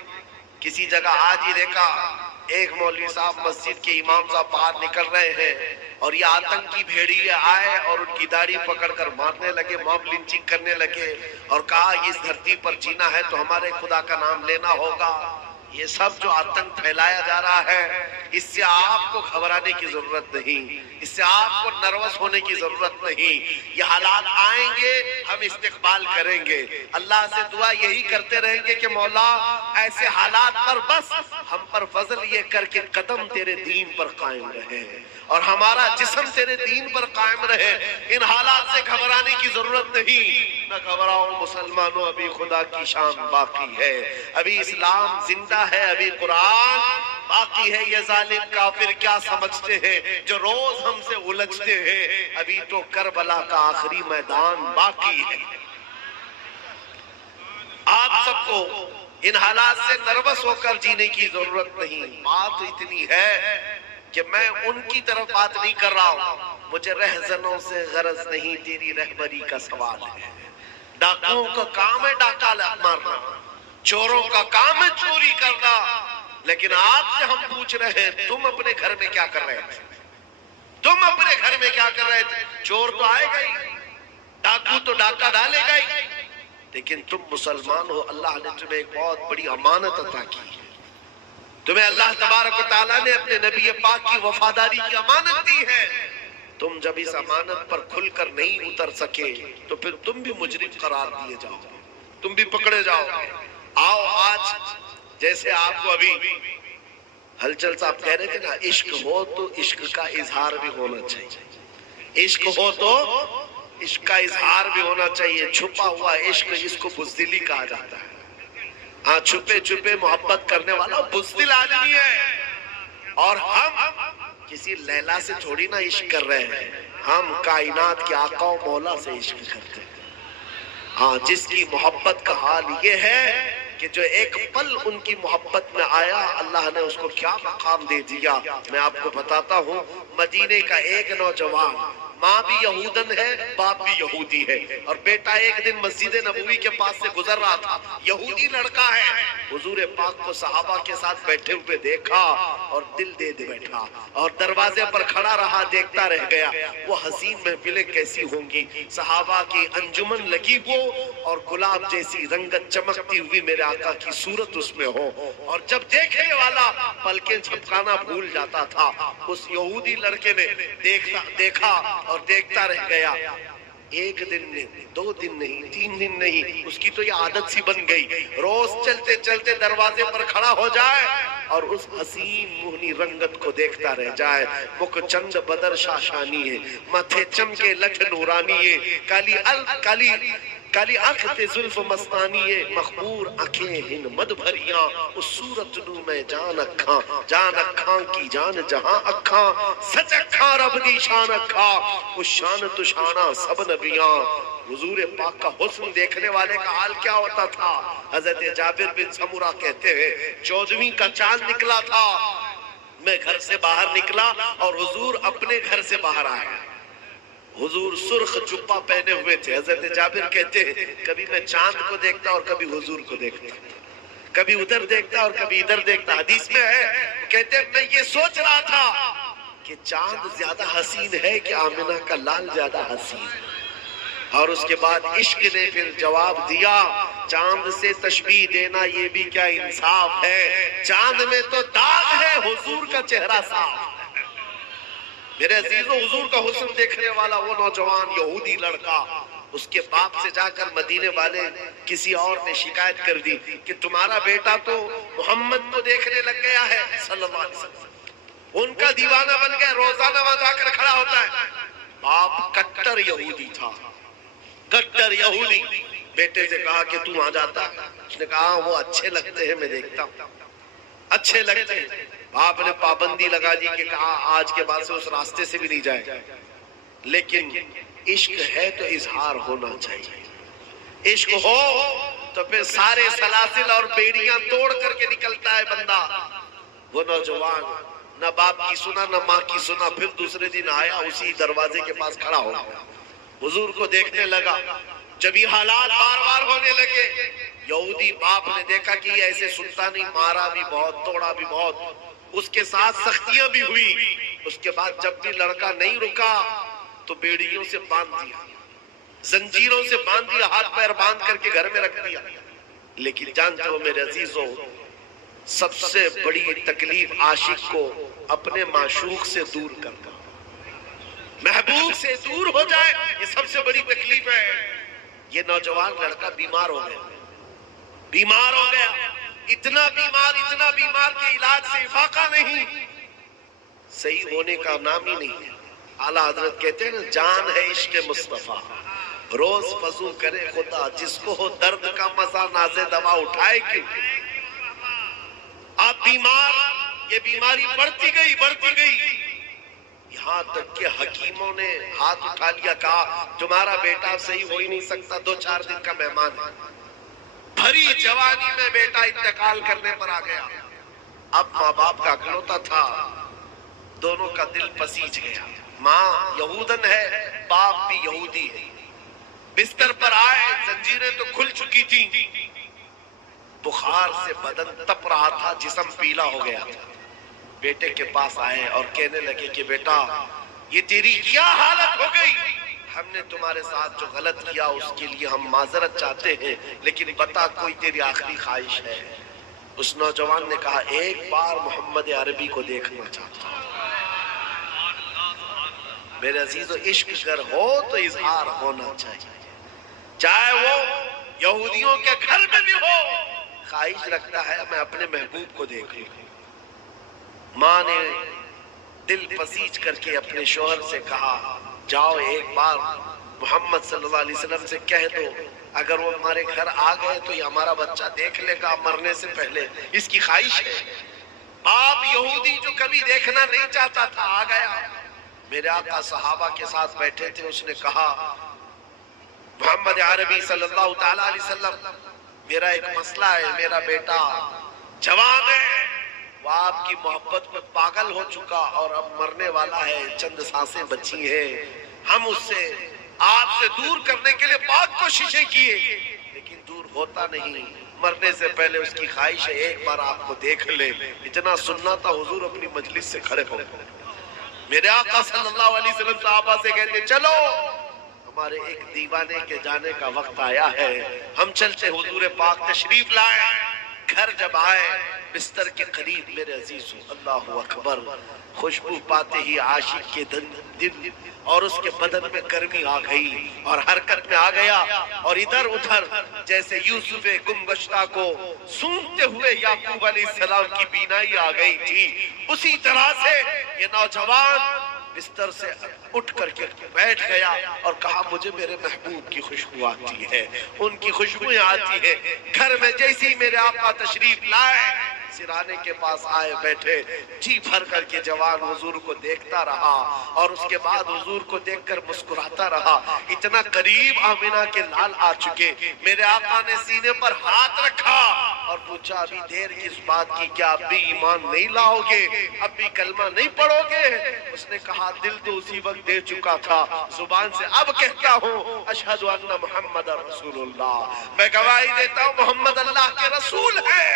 کسی جگہ آج ہی دیکھا، ایک مولوی صاحب مسجد کے امام صاحب باہر نکل رہے ہیں اور یہ آتنکی بھیڑیے آئے اور ان کی داڑھی پکڑ کر مارنے لگے، موب لنچنگ کرنے لگے، اور کہا اس دھرتی پر جینا ہے تو ہمارے خدا کا نام لینا ہوگا۔ یہ سب جو آتنک پھیلایا جا رہا ہے، اس سے آپ کو گھبرانے کی ضرورت نہیں، اس سے آپ کو نروس ہونے کی ضرورت نہیں۔ یہ حالات آئیں گے، ہم استقبال کریں گے، اللہ سے دعا یہی کرتے رہیں گے کہ مولا ایسے حالات پر بس ہم پر فضل یہ کر کے قدم تیرے دین پر قائم رہے اور ہمارا جسم تیرے دین پر قائم رہے۔ ان حالات سے گھبرانے کی ضرورت نہیں، نہ گھبراؤ مسلمانوں، ابھی خدا کی شان باقی ہے، ابھی اسلام زندہ ہے، ابھی قرآن باقی ہے۔ یہ ظالم کافر کیا سمجھتے ہیں جو روز ہم سے الجھتے ہیں؟ ابھی تو کربلا کا آخری میدان باقی ہے۔ آپ سب کو ان حالات سے نروس ہو کر جینے کی ضرورت نہیں۔ بات اتنی ہے کہ میں ان کی طرف بات نہیں کر رہا ہوں، مجھے رہزنوں سے غرض نہیں، تیری رہبری کا سوال ہے۔ ڈاکوؤں کا کام ہے ڈاکہ مارنا، چوروں کا کام ہے چوری کرنا، لیکن آپ سے ہم پوچھ رہے ہیں تم اپنے گھر میں کیا کر رہے تھے؟ تم اپنے گھر میں کیا کر رہے تھے؟ چور تو آئے گا ہی، ڈاکو تو ڈاکہ ڈالے گا ہی، لیکن تم مسلمان ہو، اللہ نے تمہیں ایک بہت بڑی امانت عطا کی ہے۔ تمہیں اللہ تبارک و تعالیٰ نے اپنے نبی پاک کی وفاداری کی امانت دی ہے۔ تم جب اس امانت پر کھل کر نہیں اتر سکے تو پھر تم بھی مجرم قرار دیے جاؤ گے، تم بھی پکڑے جاؤ گے۔ آؤ آج جیسے آپ کو ابھی ہلچل صاحب کہہ رہے تھے نا، عشق ہو تو عشق کا اظہار بھی ہونا چاہیے، عشق ہو تو عشق کا اظہار بھی ہونا چاہیے۔ چھپا ہوا عشق جس کو بزدلی کہا جاتا ہے، ہاں چھپے چھپے محبت کرنے والا بزدل آدمی ہے۔ اور ہم کسی لیلا سے تھوڑی نہ عشق کر رہے ہیں، ہم کائنات کے آقا و مولا سے عشق کرتے ہیں۔ ہاں جس کی محبت کا حال یہ ہے کہ جو ایک پل ان کی محبت میں آیا، اللہ نے اس کو کیا مقام دے دیا۔ میں آپ کو بتاتا ہوں، مدینے کا ایک نوجوان، ماں بھی یہودن ہے، باپ بھی یہودی ہے، اور بیٹا ایک دن مسجد نبوی کے پاس سے گزر رہا تھا، یہودی لڑکا ہے، حضور پاک کو صحابہ کے ساتھ بیٹھے ہوئے دیکھا اور دل دے بیٹھا، اور دروازے پر کھڑا رہا، دیکھتا رہ گیا وہ حسین محفلیں کیسی ہوں گی، صحابہ کی انجمن لگی ہو اور گلاب جیسی رنگت چمکتی ہوئی میرے آقا کی صورت اس میں ہو، اور جب دیکھنے والا پلکیں جھپکانا بھول جاتا تھا، اس یہودی لڑکے نے دیکھا اور دیکھتا رہ گیا۔ ایک دن نہیں، 2 دن نہیں، 3 دن نہیں، اس کی تو یہ عادت سی بن گئی، روز چلتے چلتے دروازے پر کھڑا ہو جائے اور اس حسین موہنی رنگت کو دیکھتا رہ جائے۔ مکھ چند بدر شاشانی ہے، ماتھے چمکے لٹھ نورانی ہے، کالی آنکھ تے زلف مستانی ہے، مخمور آنکھیں ہن مد بھریاں، اس صورت نو میں جان اکھاں کی جان جہاں اکھاں، سچ اکھاں رب دی شان اکھاں، اس شان تو شانہ سب نبیاں۔ حضور پاک کا حسن دیکھنے والے کا حال کیا ہوتا تھا؟ حضرت جابر بن سمورہ کہتے ہیں 14ویں کا چاند نکلا تھا، میں گھر سے باہر نکلا اور حضور اپنے گھر سے باہر آئے، حضور سرخ جبہ پہنے ہوئے تھے۔ حضرت جابر کہتے ہیں کبھی میں چاند کو دیکھتا اور کبھی حضور کو دیکھتا، کبھی ادھر دیکھتا اور کبھی ادھر دیکھتا۔ حدیث میں ہے، کہتے ہیں میں یہ سوچ رہا تھا کہ چاند زیادہ حسین ہے کہ آمنہ کا لال زیادہ حسین، اور اس کے بعد عشق نے پھر جواب دیا چاند سے تشبیہ دینا یہ بھی کیا انصاف ہے؟ چاند میں تو داغ ہے، حضور کا چہرہ صاف ہے۔ میرے عزیزو، حضور کا حسن دیکھنے والا وہ نوجوان یہودی لڑکا، اس کے باپ سے جا کر مدینے والے کسی اور نے شکایت کر دی کہ تمہارا بیٹا تو محمد کو دیکھنے لگ گیا ہے صلی اللہ علیہ وسلم، ان کا دیوانہ بن گیا، روزانہ وہاں جا کر کھڑا ہوتا ہے۔ باپ کٹر یہودی تھا، کٹر یہودی۔ بیٹے سے کہا کہ تم آ جاتا، اس نے کہا وہ اچھے لگتے ہیں، میں دیکھتا ہوں اچھے لگتے ہیں۔ باپ نے پابندی لگا دی کہ کہا آج کے بعد سے اس راستے سے بھی نہیں جائے، لیکن عشق ہے تو اظہار ہونا چاہیے۔ عشق ہو تو پھر سارے سلاسل اور بیڑیاں توڑ کر کے نکلتا ہے بندہ۔ وہ نوجوان نہ باپ کی سنا نہ ماں کی سنا، پھر دوسرے دن آیا، اسی دروازے کے پاس کھڑا ہو حضور کو دیکھنے لگا۔ جب یہ حالات بار بار ہونے لگے، یہودی باپ نے دیکھا کہ یہ ایسے سنتا نہیں، مارا بھی بہت، توڑا بھی بہت، اس کے ساتھ سختیاں بھی ہوئی۔ اس کے بعد جب بھی لڑکا نہیں رکا تو بیڑیوں سے باندھ دیا، زنجیروں سے باندھ دیا، ہاتھ پیر باندھ کر کے گھر میں رکھ دیا۔ لیکن جانتے ہو میرے عزیزو، سب سے بڑی تکلیف عاشق کو اپنے معشوق سے دور کرنا، محبوب سے دور ہو جائے، یہ سب سے بڑی تکلیف ہے۔ یہ نوجوان لڑکا بیمار ہو گیا، بیمار ہو گیا، اتنا بیمار کہ علاج سے افاقہ نہیں، صحیح ہونے کا نام ہی نہیں ہے۔ اعلیٰ حضرت کہتے ہیں نا، جان ہے عشق مصطفیٰ، روز فضو کرے خدا، جس کو ہو درد کا مزہ نازے دوا اٹھائے کیوں۔ آپ بیمار، یہ بیماری بڑھتی گئی، یہاں تک کہ حکیموں نے ہاتھ اٹھا لیا، کہا تمہارا بیٹا صحیح ہو ہی نہیں سکتا، 2-4 دن کا مہمان ہے۔ بھری جوانی میں بیٹا انتقال کرنے پر آ گیا۔ اب ماں باپ کا اکلوتا تھا، دونوں کا دل پسیج گیا۔ ماں یہودن ہے، باپ بھی یہودی ہے۔ بستر پر آئے، زنجیریں تو کھل چکی تھیں، بخار سے بدن تپ رہا تھا، جسم پیلا ہو گیا تھا۔ بیٹے کے پاس آئے اور کہنے لگے کہ بیٹا یہ تیری کیا حالت ہو گئی، ہم نے تمہارے ساتھ جو غلط کیا اس کے لیے ہم معذرت چاہتے ہیں، لیکن بتا کوئی تیری آخری خواہش ہے؟ اس نوجوان نے کہا ایک بار محمد عربی کو دیکھنا چاہتا ہوں۔ میرے عزیزو، عشق اگر ہو تو اظہار ہونا چاہیے، چاہے وہ یہودیوں کے گھر میں بھی ہو، خواہش رکھتا ہے میں اپنے محبوب کو دیکھ لوں۔ ماں نے دل پسیج کر کے اپنے شوہر سے کہا جاؤ ایک بار محمد صلی اللہ علیہ وسلم سے کہہ دو، اگر وہ ہمارے گھر آ گئے تو یہ ہمارا بچہ دیکھ لے گا مرنے سے پہلے، اس کی خواہش ہے۔ باپ یہودی جو کبھی دیکھنا نہیں چاہتا تھا آ گیا۔ میرے آقا صحابہ کے ساتھ بیٹھے تھے، اس نے کہا محمد عربی صلی اللہ تعالیٰ علیہ وسلم، میرا ایک مسئلہ ہے، میرا بیٹا جوان ہے، وہ آپ کی محبت پر پاگل ہو چکا اور اب مرنے والا ہے، چند سانسیں بچی ہیں، ہم اس سے آپ سے دور کرنے کے لیے بہت کوششیں کیے لیکن دور ہوتا نہیں، مرنے سے پہلے اس کی خواہش ہے ایک بار آپ کو دیکھ لے۔ اتنا سننا تھا، حضور اپنی مجلس سے کھڑے ہو گئے۔ میرے آقا صلی اللہ علیہ وسلم صحابہ سے کہتے چلو ہمارے ایک دیوانے کے جانے کا وقت آیا ہے، ہم چلتے۔ حضور پاک تشریف لائے، گھر جب آئے بستر کے قریب، میرے عزیزو اللہ اکبر، خوشبو پاتے ہی عاشق کے دل اور اس کے بدن میں گرمی آ گئی اور حرکت میں آ گیا، اور ادھر ادھر جیسے یوسف گمگشتہ کو سونگتے ہوئے یعقوب علیہ السلام کی بینائی آ گئی تھی، اسی طرح سے یہ نوجوان بستر سے اٹھ کر کے بیٹھ گیا اور کہا مجھے میرے محبوب کی خوشبو آتی ہے، ان کی خوشبویں آتی ہے۔ گھر میں جیسے میرے آقا تشریف لائے، سرانے کے پاس آئے بیٹھے، جی بھر کر کے جوان حضور کو دیکھتا رہا اور اس کے بعد حضور کو دیکھ کر مسکراتا رہا۔ اتنا قریب آمنہ کے لال آ چکے، میرے آقا نے سینے پر ہاتھ رکھا اور پوچھا ابھی دیر کس بات کی، کیا اب بھی ایمان نہیں لاؤ گے، اب بھی کلمہ نہیں پڑھو گے؟ اس نے کہا دل تو اسی وقت دے چکا تھا، زبان سے اب کہتا ہوں اشہد ان محمد رسول اللہ، میں گواہی دیتا ہوں محمد اللہ کے رسول ہے۔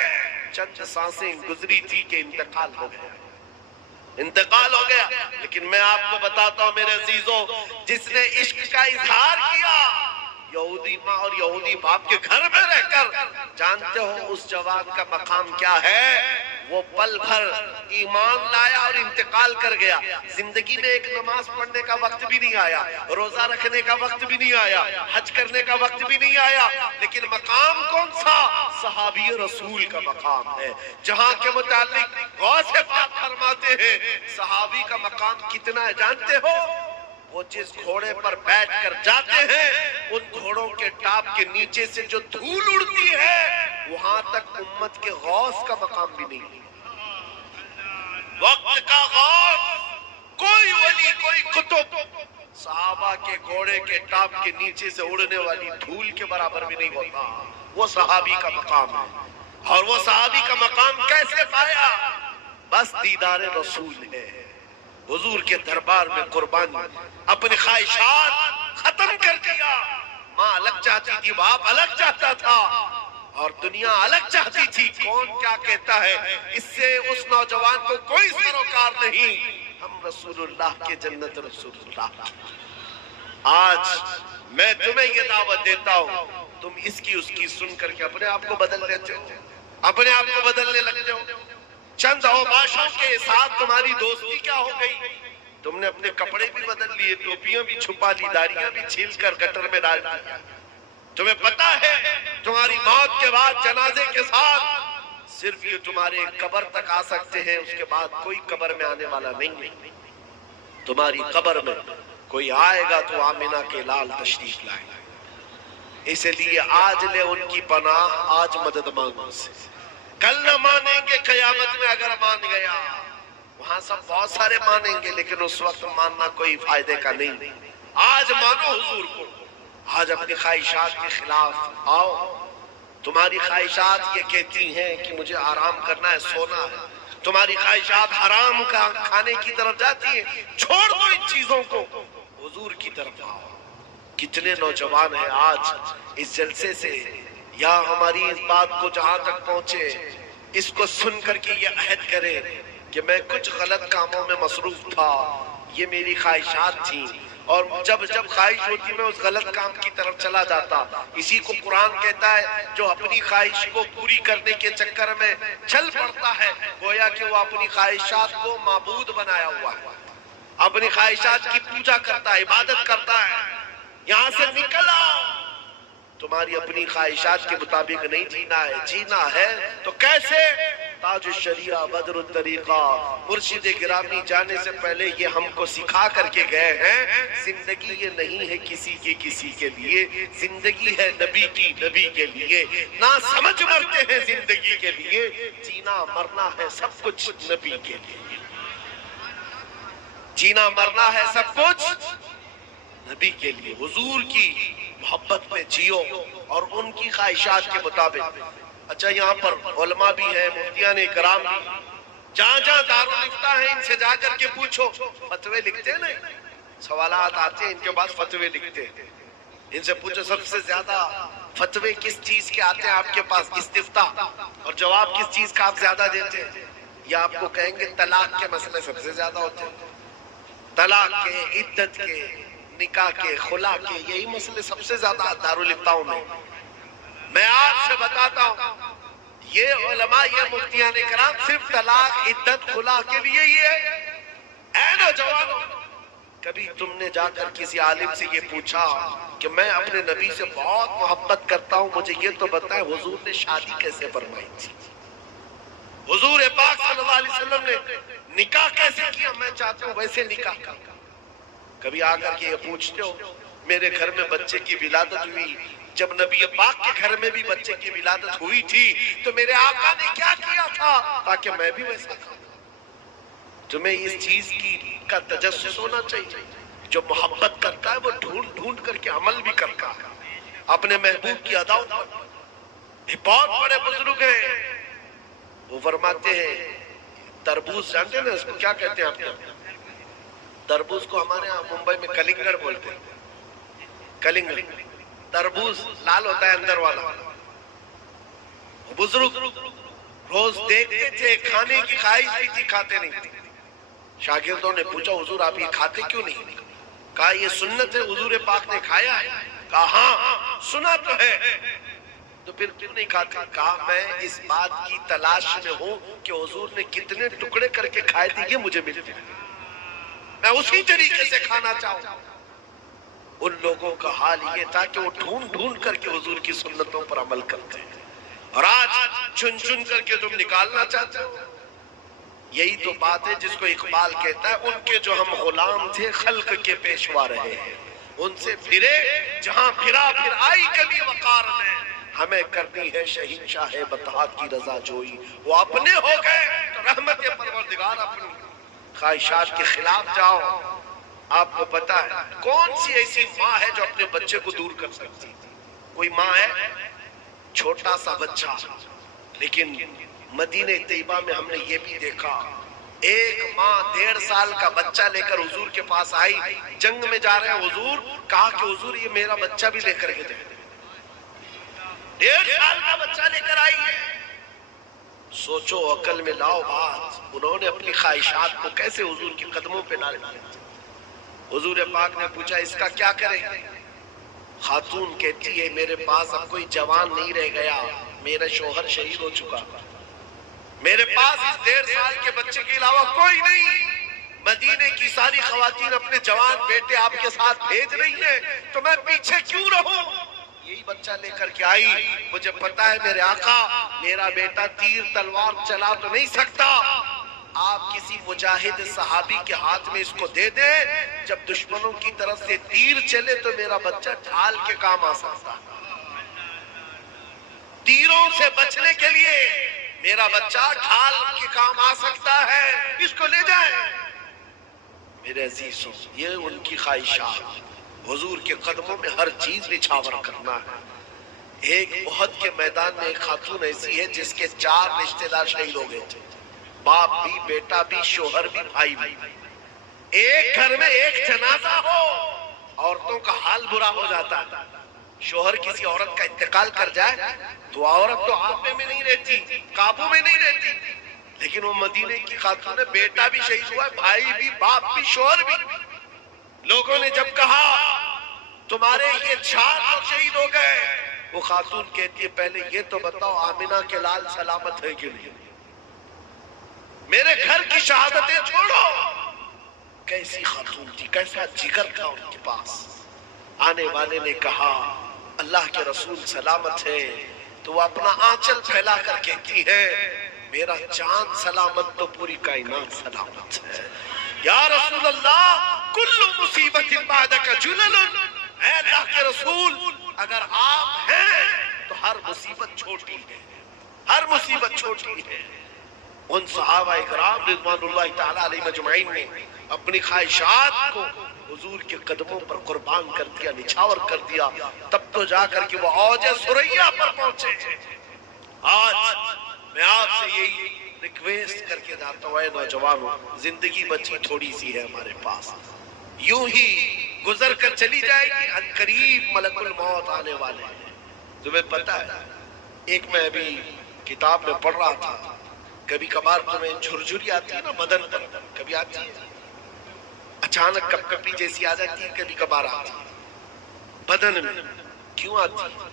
چند سانسیں گزری تھی کہ انتقال ہو گیا، انتقال ہو گیا۔ لیکن میں آپ کو بتاتا ہوں میرے عزیزوں، جس نے عشق کا اظہار کیا یہودی ماں اور یہودی باپ کے گھر میں رہ کر جانتے ہو اس جوان کا مقام کیا ہے؟ وہ پل بھر ایمان لایا اور انتقال کر گیا. زندگی میں ایک نماز پڑھنے کا وقت بھی نہیں آیا, روزہ رکھنے کا وقت بھی نہیں آیا, حج کرنے کا وقت بھی نہیں آیا, لیکن مقام کون سا؟ صحابی رسول کا مقام ہے, جہاں کے متعلق غوث پاک فرماتے ہیں صحابی کا مقام کتنا ہے جانتے ہو؟ وہ جس گھوڑے پر بیٹھ کر جاتے ہیں ان گھوڑوں کے ٹاپ کے نیچے سے جو دھول اڑتی ہے وہاں تک امت کے غوث کا مقام بھی نہیں. وقت کا غوث, کوئی ولی, کوئی قطب صحابہ کے گھوڑے کے ٹاپ کے نیچے سے اڑنے والی دھول کے برابر بھی نہیں ہوتا. وہ صحابی کا مقام ہے. اور وہ صحابی کا مقام کیسے پایا؟ بس دیدار رسول ہے, حضور کے دربار میں قربانی, اپنی خواہشات ختم کر دیا. ماں الگ چاہتی تھی, باپ الگ چاہتا تھا, اور دنیا الگ چاہتی تھی. کون کیا کہتا ہے, اس سے اس نوجوان کو کوئی سروکار نہیں. ہم رسول اللہ کے جنت رسول اللہ. آج میں تمہیں یہ دعوت دیتا ہوں, تم اس کی سن کر کے اپنے آپ کو بدل لیتے ہو, اپنے آپ کو بدلنے لگتے ہو. چند اوباشوں کے ساتھ تمہاری دوستی کیا ہو گئی؟ تم نے اپنے کپڑے بھی بدل لیے, ٹوپیاں بھی چھپا لی, داڑیاں بھی چھیل کر گٹر میں ڈال دی. تمہیں پتا ہے تمہاری موت کے بعد جنازے کے ساتھ صرف یہ تمہارے قبر تک آ سکتے ہیں, اس کے بعد کوئی قبر میں آنے والا نہیں ہے. تمہاری قبر میں کوئی آئے گا تو آمنہ کے لال تشریف لائے گا. اس لیے آج لے ان کی پناہ, آج مدد مانگو سے. کل نہ مانیں گے, قیامت میں اگر مان گیا. وہاں سب بہت سارے مانیں گے لیکن اس وقت ماننا کوئی فائدے کا نہیں. آج مانو حضور کو, آج اپنی خواہشات کے خلاف آؤ. تمہاری خواہشات یہ کہتی ہیں کہ مجھے آرام کرنا ہے, سونا ہے. تمہاری خواہشات حرام کا کھانے کی طرف جاتی ہیں. چھوڑ دو ان چیزوں کو, حضور کی طرف آؤ. کتنے نوجوان ہیں آج اس جلسے سے, یا ہماری اس بات کو جہاں تک پہنچے, اس کو سن کر کے یہ عہد کرے کہ میں کچھ غلط کاموں میں مصروف تھا, یہ میری خواہشات تھیں, اور جب خواہش ہوتی میں اس غلط کام کی طرف چلا جاتا. اسی کو قرآن کہتا ہے جو اپنی خواہش کو پوری کرنے کے چکر میں چل پڑتا ہے, گویا کہ وہ اپنی خواہشات کو معبود بنایا ہوا ہے, اپنی خواہشات کی پوجا کرتا ہے, عبادت کرتا ہے. یہاں سے نکل آؤ. تمہاری اپنی خواہشات کے مطابق نہیں جینا ہے. جینا ہے تو کیسے؟ تاج الشریعہ بدر الطریقہ مرشد گرامی جانے سے پہلے یہ ہم کو سکھا کر کے گئے ہیں, زندگی یہ نہیں ہے کسی کے لیے, زندگی ہے نبی کی, نبی کے لیے. نہ سمجھ مرتے ہیں زندگی کے لیے, جینا مرنا ہے سب کچھ نبی کے لیے. جینا مرنا ہے سب کچھ نبی کے لیے. حضور کی محبت میں جیو اور ان کی خواہشات کے مطابق. اچھا یہاں پر علماء بھی ہیں, مفتیان اکرام بھی, جہاں جہاں دارالفتہ ہیں ان سے جا کر کے پوچھو. فتوے لکھتے ہیں نا, سوالات آتے ہیں ان کے بعد فتوے لکھتے ہیں. ان سے پوچھو سب سے زیادہ فتوے کس چیز کے آتے ہیں آپ کے پاس, استفتاء, اور جواب کس چیز کا آپ زیادہ دیتے ہیں؟ یا آپ کو کہیں گے طلاق کے مسئلے سب سے زیادہ ہوتے ہیں, طلاق کے, عدت کے, نکاح کے, خلا کے, یہی مسئلے سب سے زیادہ دارالفتاؤں میں. میں آپ سے بتاتا ہوں یہ علماء, یہ مفتیان کرام صرف طلاق, عدت, خلا کے لیے ہی ہے. اے نوجوانوں, کبھی تم نے جا کر کسی عالم سے یہ پوچھا کہ میں اپنے نبی سے بہت محبت کرتا ہوں, مجھے یہ تو بتائیں حضور نے شادی کیسے فرمائی تھی, حضور پاک صلی اللہ علیہ وسلم نے نکاح کیسے کیا, میں چاہتا ہوں ویسے نکاح کا. کبھی آ کر کے یہ پوچھتے ہو میرے گھر میں بچے کی ولادت ہوئی, جب نبی پاک کے گھر میں بھی بچے کی ولادت ہوئی تھی تو میرے آقا نے کیا کیا تھا تاکہ میں بھی ویسا کروں. تمہیں اس چیز کا تجسس ہونا چاہیے. جو محبت کرتا ہے وہ ڈھونڈ ڈھونڈ کر کے عمل بھی کرتا ہے اپنے محبوب کی اداؤں پر. بہت بڑے بزرگ ہیں, وہ فرماتے ہیں تربوز, جانتے ہیں نا اس کو کیا کہتے ہیں آپ کے؟ تربوز کو ہمارے ہاں ممبئی میں کلنگڑ بولتے ہیں, کلنگڑ. تربوز لال ہوتا ہے اندر والا. بزرگ روز دیکھتے تھے, کھانے کی خواہش بھی تھی, کھاتے نہیں تھے. شاگردوں نے پوچھا حضور آپ یہ کھاتے کیوں نہیں؟ کہا یہ سنت ہے, حضور پاک نے کھایا ہے. کہا ہاں سنا تو ہے، تو پھر کیوں نہیں کھاتے؟ کہا میں اس بات کی تلاش میں ہوں کہ حضور نے کتنے ٹکڑے کر کے کھائے تھے، یہ مجھے ملتے ہیں، میں اسی طریقے سے کھانا چاہوں۔ ان لوگوں کا حال یہ تھا کہ وہ ڈھونڈ ڈھونڈ کر کے حضور کی سنتوں پر عمل کرتے ہیں، اور آج چن چن کر کے تم نکالنا چاہتے ہو۔ یہی تو بات ہے جس کو اقبال کہتا ہے، ان کے جو ہم غلام تھے خلق کے پیشوا رہے ہیں، ان سے پھرے جہاں پھرا پھر آئی کبھی وقار میں، ہمیں کرنی ہے شہنشاہ بطحا کی رضا جوئی۔ وہ اپنے ہو گئے تو رحمت پروردگار اپنی، خواہشات کے خلاف جاؤ۔ آپ کو پتا ہے کون سی ایسی ماں ہے جو اپنے بچے کو دور کر سکتی؟ کوئی ماں ہے؟ چھوٹا سا بچہ، لیکن مدینہ طیبہ میں ہم نے یہ بھی دیکھا، ایک ماں 1.5 سال کا بچہ لے کر حضور کے پاس آئی، جنگ میں جا رہے ہیں حضور، کہا کہ حضور یہ میرا بچہ بھی لے کر کے دے۔ 1.5 سال کا بچہ لے کر آئی ہے۔ سوچو عقل میں لاؤ بات، انہوں نے اپنی خواہشات کو کیسے حضور کے قدموں پہ ڈال دیا۔ حضور پاک نے پوچھا اس کا کیا کریں؟ خاتون کہتی ہے میرے پاس اب کوئی جوان نہیں رہ گیا، میرا شوہر شہید ہو چکا، میرے پاس اس 1.5 سال کے بچے کے علاوہ کوئی نہیں، مدینے کی ساری خواتین اپنے جوان بیٹے آپ کے ساتھ بھیج رہی ہیں، تو میں پیچھے کیوں رہوں؟ یہی بچہ لے کر کے آئی، مجھے پتا ہے میرے آقا میرا بیٹا تیر تلوار چلا تو نہیں سکتا، آپ کسی مجاہد صحابی کے ہاتھ میں اس کو دے دیں، جب دشمنوں کی طرف سے تیر چلے تو میرا بچہ ڈھال کے کام آ سکتا، تیروں سے بچنے کے لیے میرا بچہ ڈھال کے کام آ سکتا ہے، اس کو لے جائیں۔ میرے عزیزوں، یہ ان کی خواہشات، حضور کے قدموں میں ہر چیز نچھاور کرنا ہے۔ ایک احد کے میدان میں ایک خاتون ایسی ہے جس کے 4 رشتہ دار شہید ہو گئے تھے، باپ بھی، بیٹا بھی، شوہر بھی، بھائی بھی۔ ایک گھر میں ایک جنازہ ہو، عورتوں کا حال برا ہو جاتا ہے۔ شوہر کسی عورت کا انتقال کر جائے تو عورت تو آپے میں نہیں رہتی، قابو میں نہیں رہتی، لیکن وہ مدینے کی خاتون ہے، بیٹا بھی شہید ہوا ہے، بھائی بھی، باپ بھی، شوہر بھی۔ لوگوں نے جب کہا تمہارے یہ 4 لوگ شہید ہو گئے، وہ خاتون کہتی ہے پہلے یہ تو بتاؤ آمنہ کے لال سلامت ہے کہ نہیں؟ میرے گھر کی شہادتیں چھوڑو۔ کیسی خاتون تھی، کیسا جگر تھا ان کے پاس۔ آنے والے نے کہا اللہ کے رسول سلامت ہے، تو وہ اپنا آنچل پھیلا کر کہتی ہے میرا چاند سلامت تو پوری کائنات سلامت ہے۔ یا رسول اللہ کل مصیبت بعدک جلل، اے اللہ کے رسول اگر آپ ہیں تو ہر مصیبت چھوٹی ہے، ہر مصیبت چھوٹی ہے۔ ان صحابہ اکرام رضوان اللہ تعالیٰ علیہ مجمعین نے اپنی خواہشات کو حضور کے قدموں پر قربان کر دیا، نچھاور کر دیا، تب تو جا کر کے وہ اوج ثریا پر پہنچے۔ آج میں آپ سے یہی ریکویسٹ کر کے جاتا ہوں، اے نوجوانوں، زندگی بچی تھوڑی سی ہے ہمارے پاس، یوں ہی گزر کر چلی جائے گی، ان قریب ملک الموت آنے والے ہیں۔ تمہیں پتا ہے ایک میں ابھی کتاب میں پڑھ رہا تھا، کبھی کبھار تمہیں جھرجھری آتی ہے نا بدن پر، کبھی آتی ہے اچانک کپ کپی جیسی آ جاتی ہے، کبھی کبھار آتی ہے بدن میں، کیوں آتی ہے؟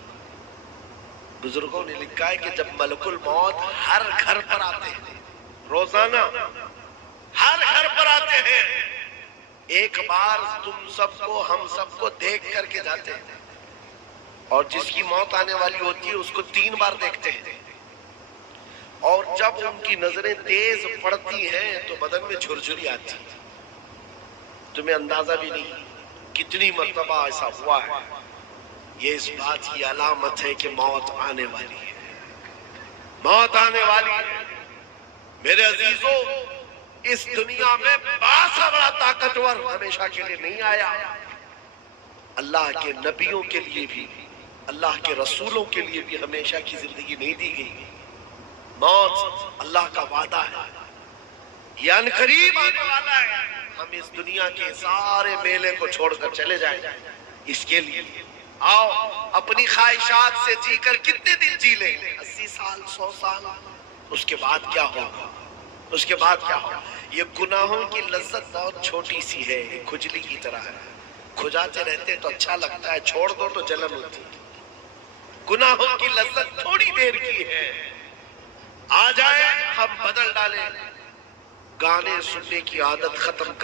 بزرگوں نے لکھا ہے کہ جب ملک الموت ہر گھر پر آتے ہیں، روزانہ ہر گھر پر آتے ہیں، ایک بار تم سب کو ہم سب کو دیکھ کر کے جاتے ہیں، اور جس کی موت آنے والی ہوتی ہے اس کو 3 بار دیکھتے ہیں، اور جب ان کی نظریں تیز پڑتی ہیں تو بدن میں جھرجھری آتی ہے۔ تمہیں اندازہ بھی نہیں کتنی مرتبہ ایسا ہوا ہے۔ یہ اس بات کی علامت ہے کہ موت آنے والی ہے، موت آنے والی ہے۔ میرے عزیزوں، اس دنیا میں بڑا بڑا طاقتور ہمیشہ کے لیے نہیں آیا، اللہ کے نبیوں کے لیے بھی، اللہ کے رسولوں کے لیے بھی ہمیشہ کی زندگی نہیں دی گئی۔ موت اللہ کا وعدہ ہے، یہ ان قریب آنے والا ہے۔ ہم اس دنیا کے سارے میلے کو چھوڑ کر چلے جائیں، اس کے لیے آؤ اپنی خواہشات سے جی کر کتنے دن جی لیں، 80 سال 100 سال، اس کے بعد کیا ہوگا؟ اس کے بعد کیا ہوگا؟ یہ گناہوں کی لذت بہت چھوٹی سی ہے، کھجلی کی طرح ہے، کھجاتے رہتے تو اچھا لگتا ہے، چھوڑ دو تو جلن ہوتی ہے۔ گناہوں کی لذت تھوڑی دیر کی ہے، آ جائے ہم بدل ڈالیں، گانے سننے کی عادت ختم کر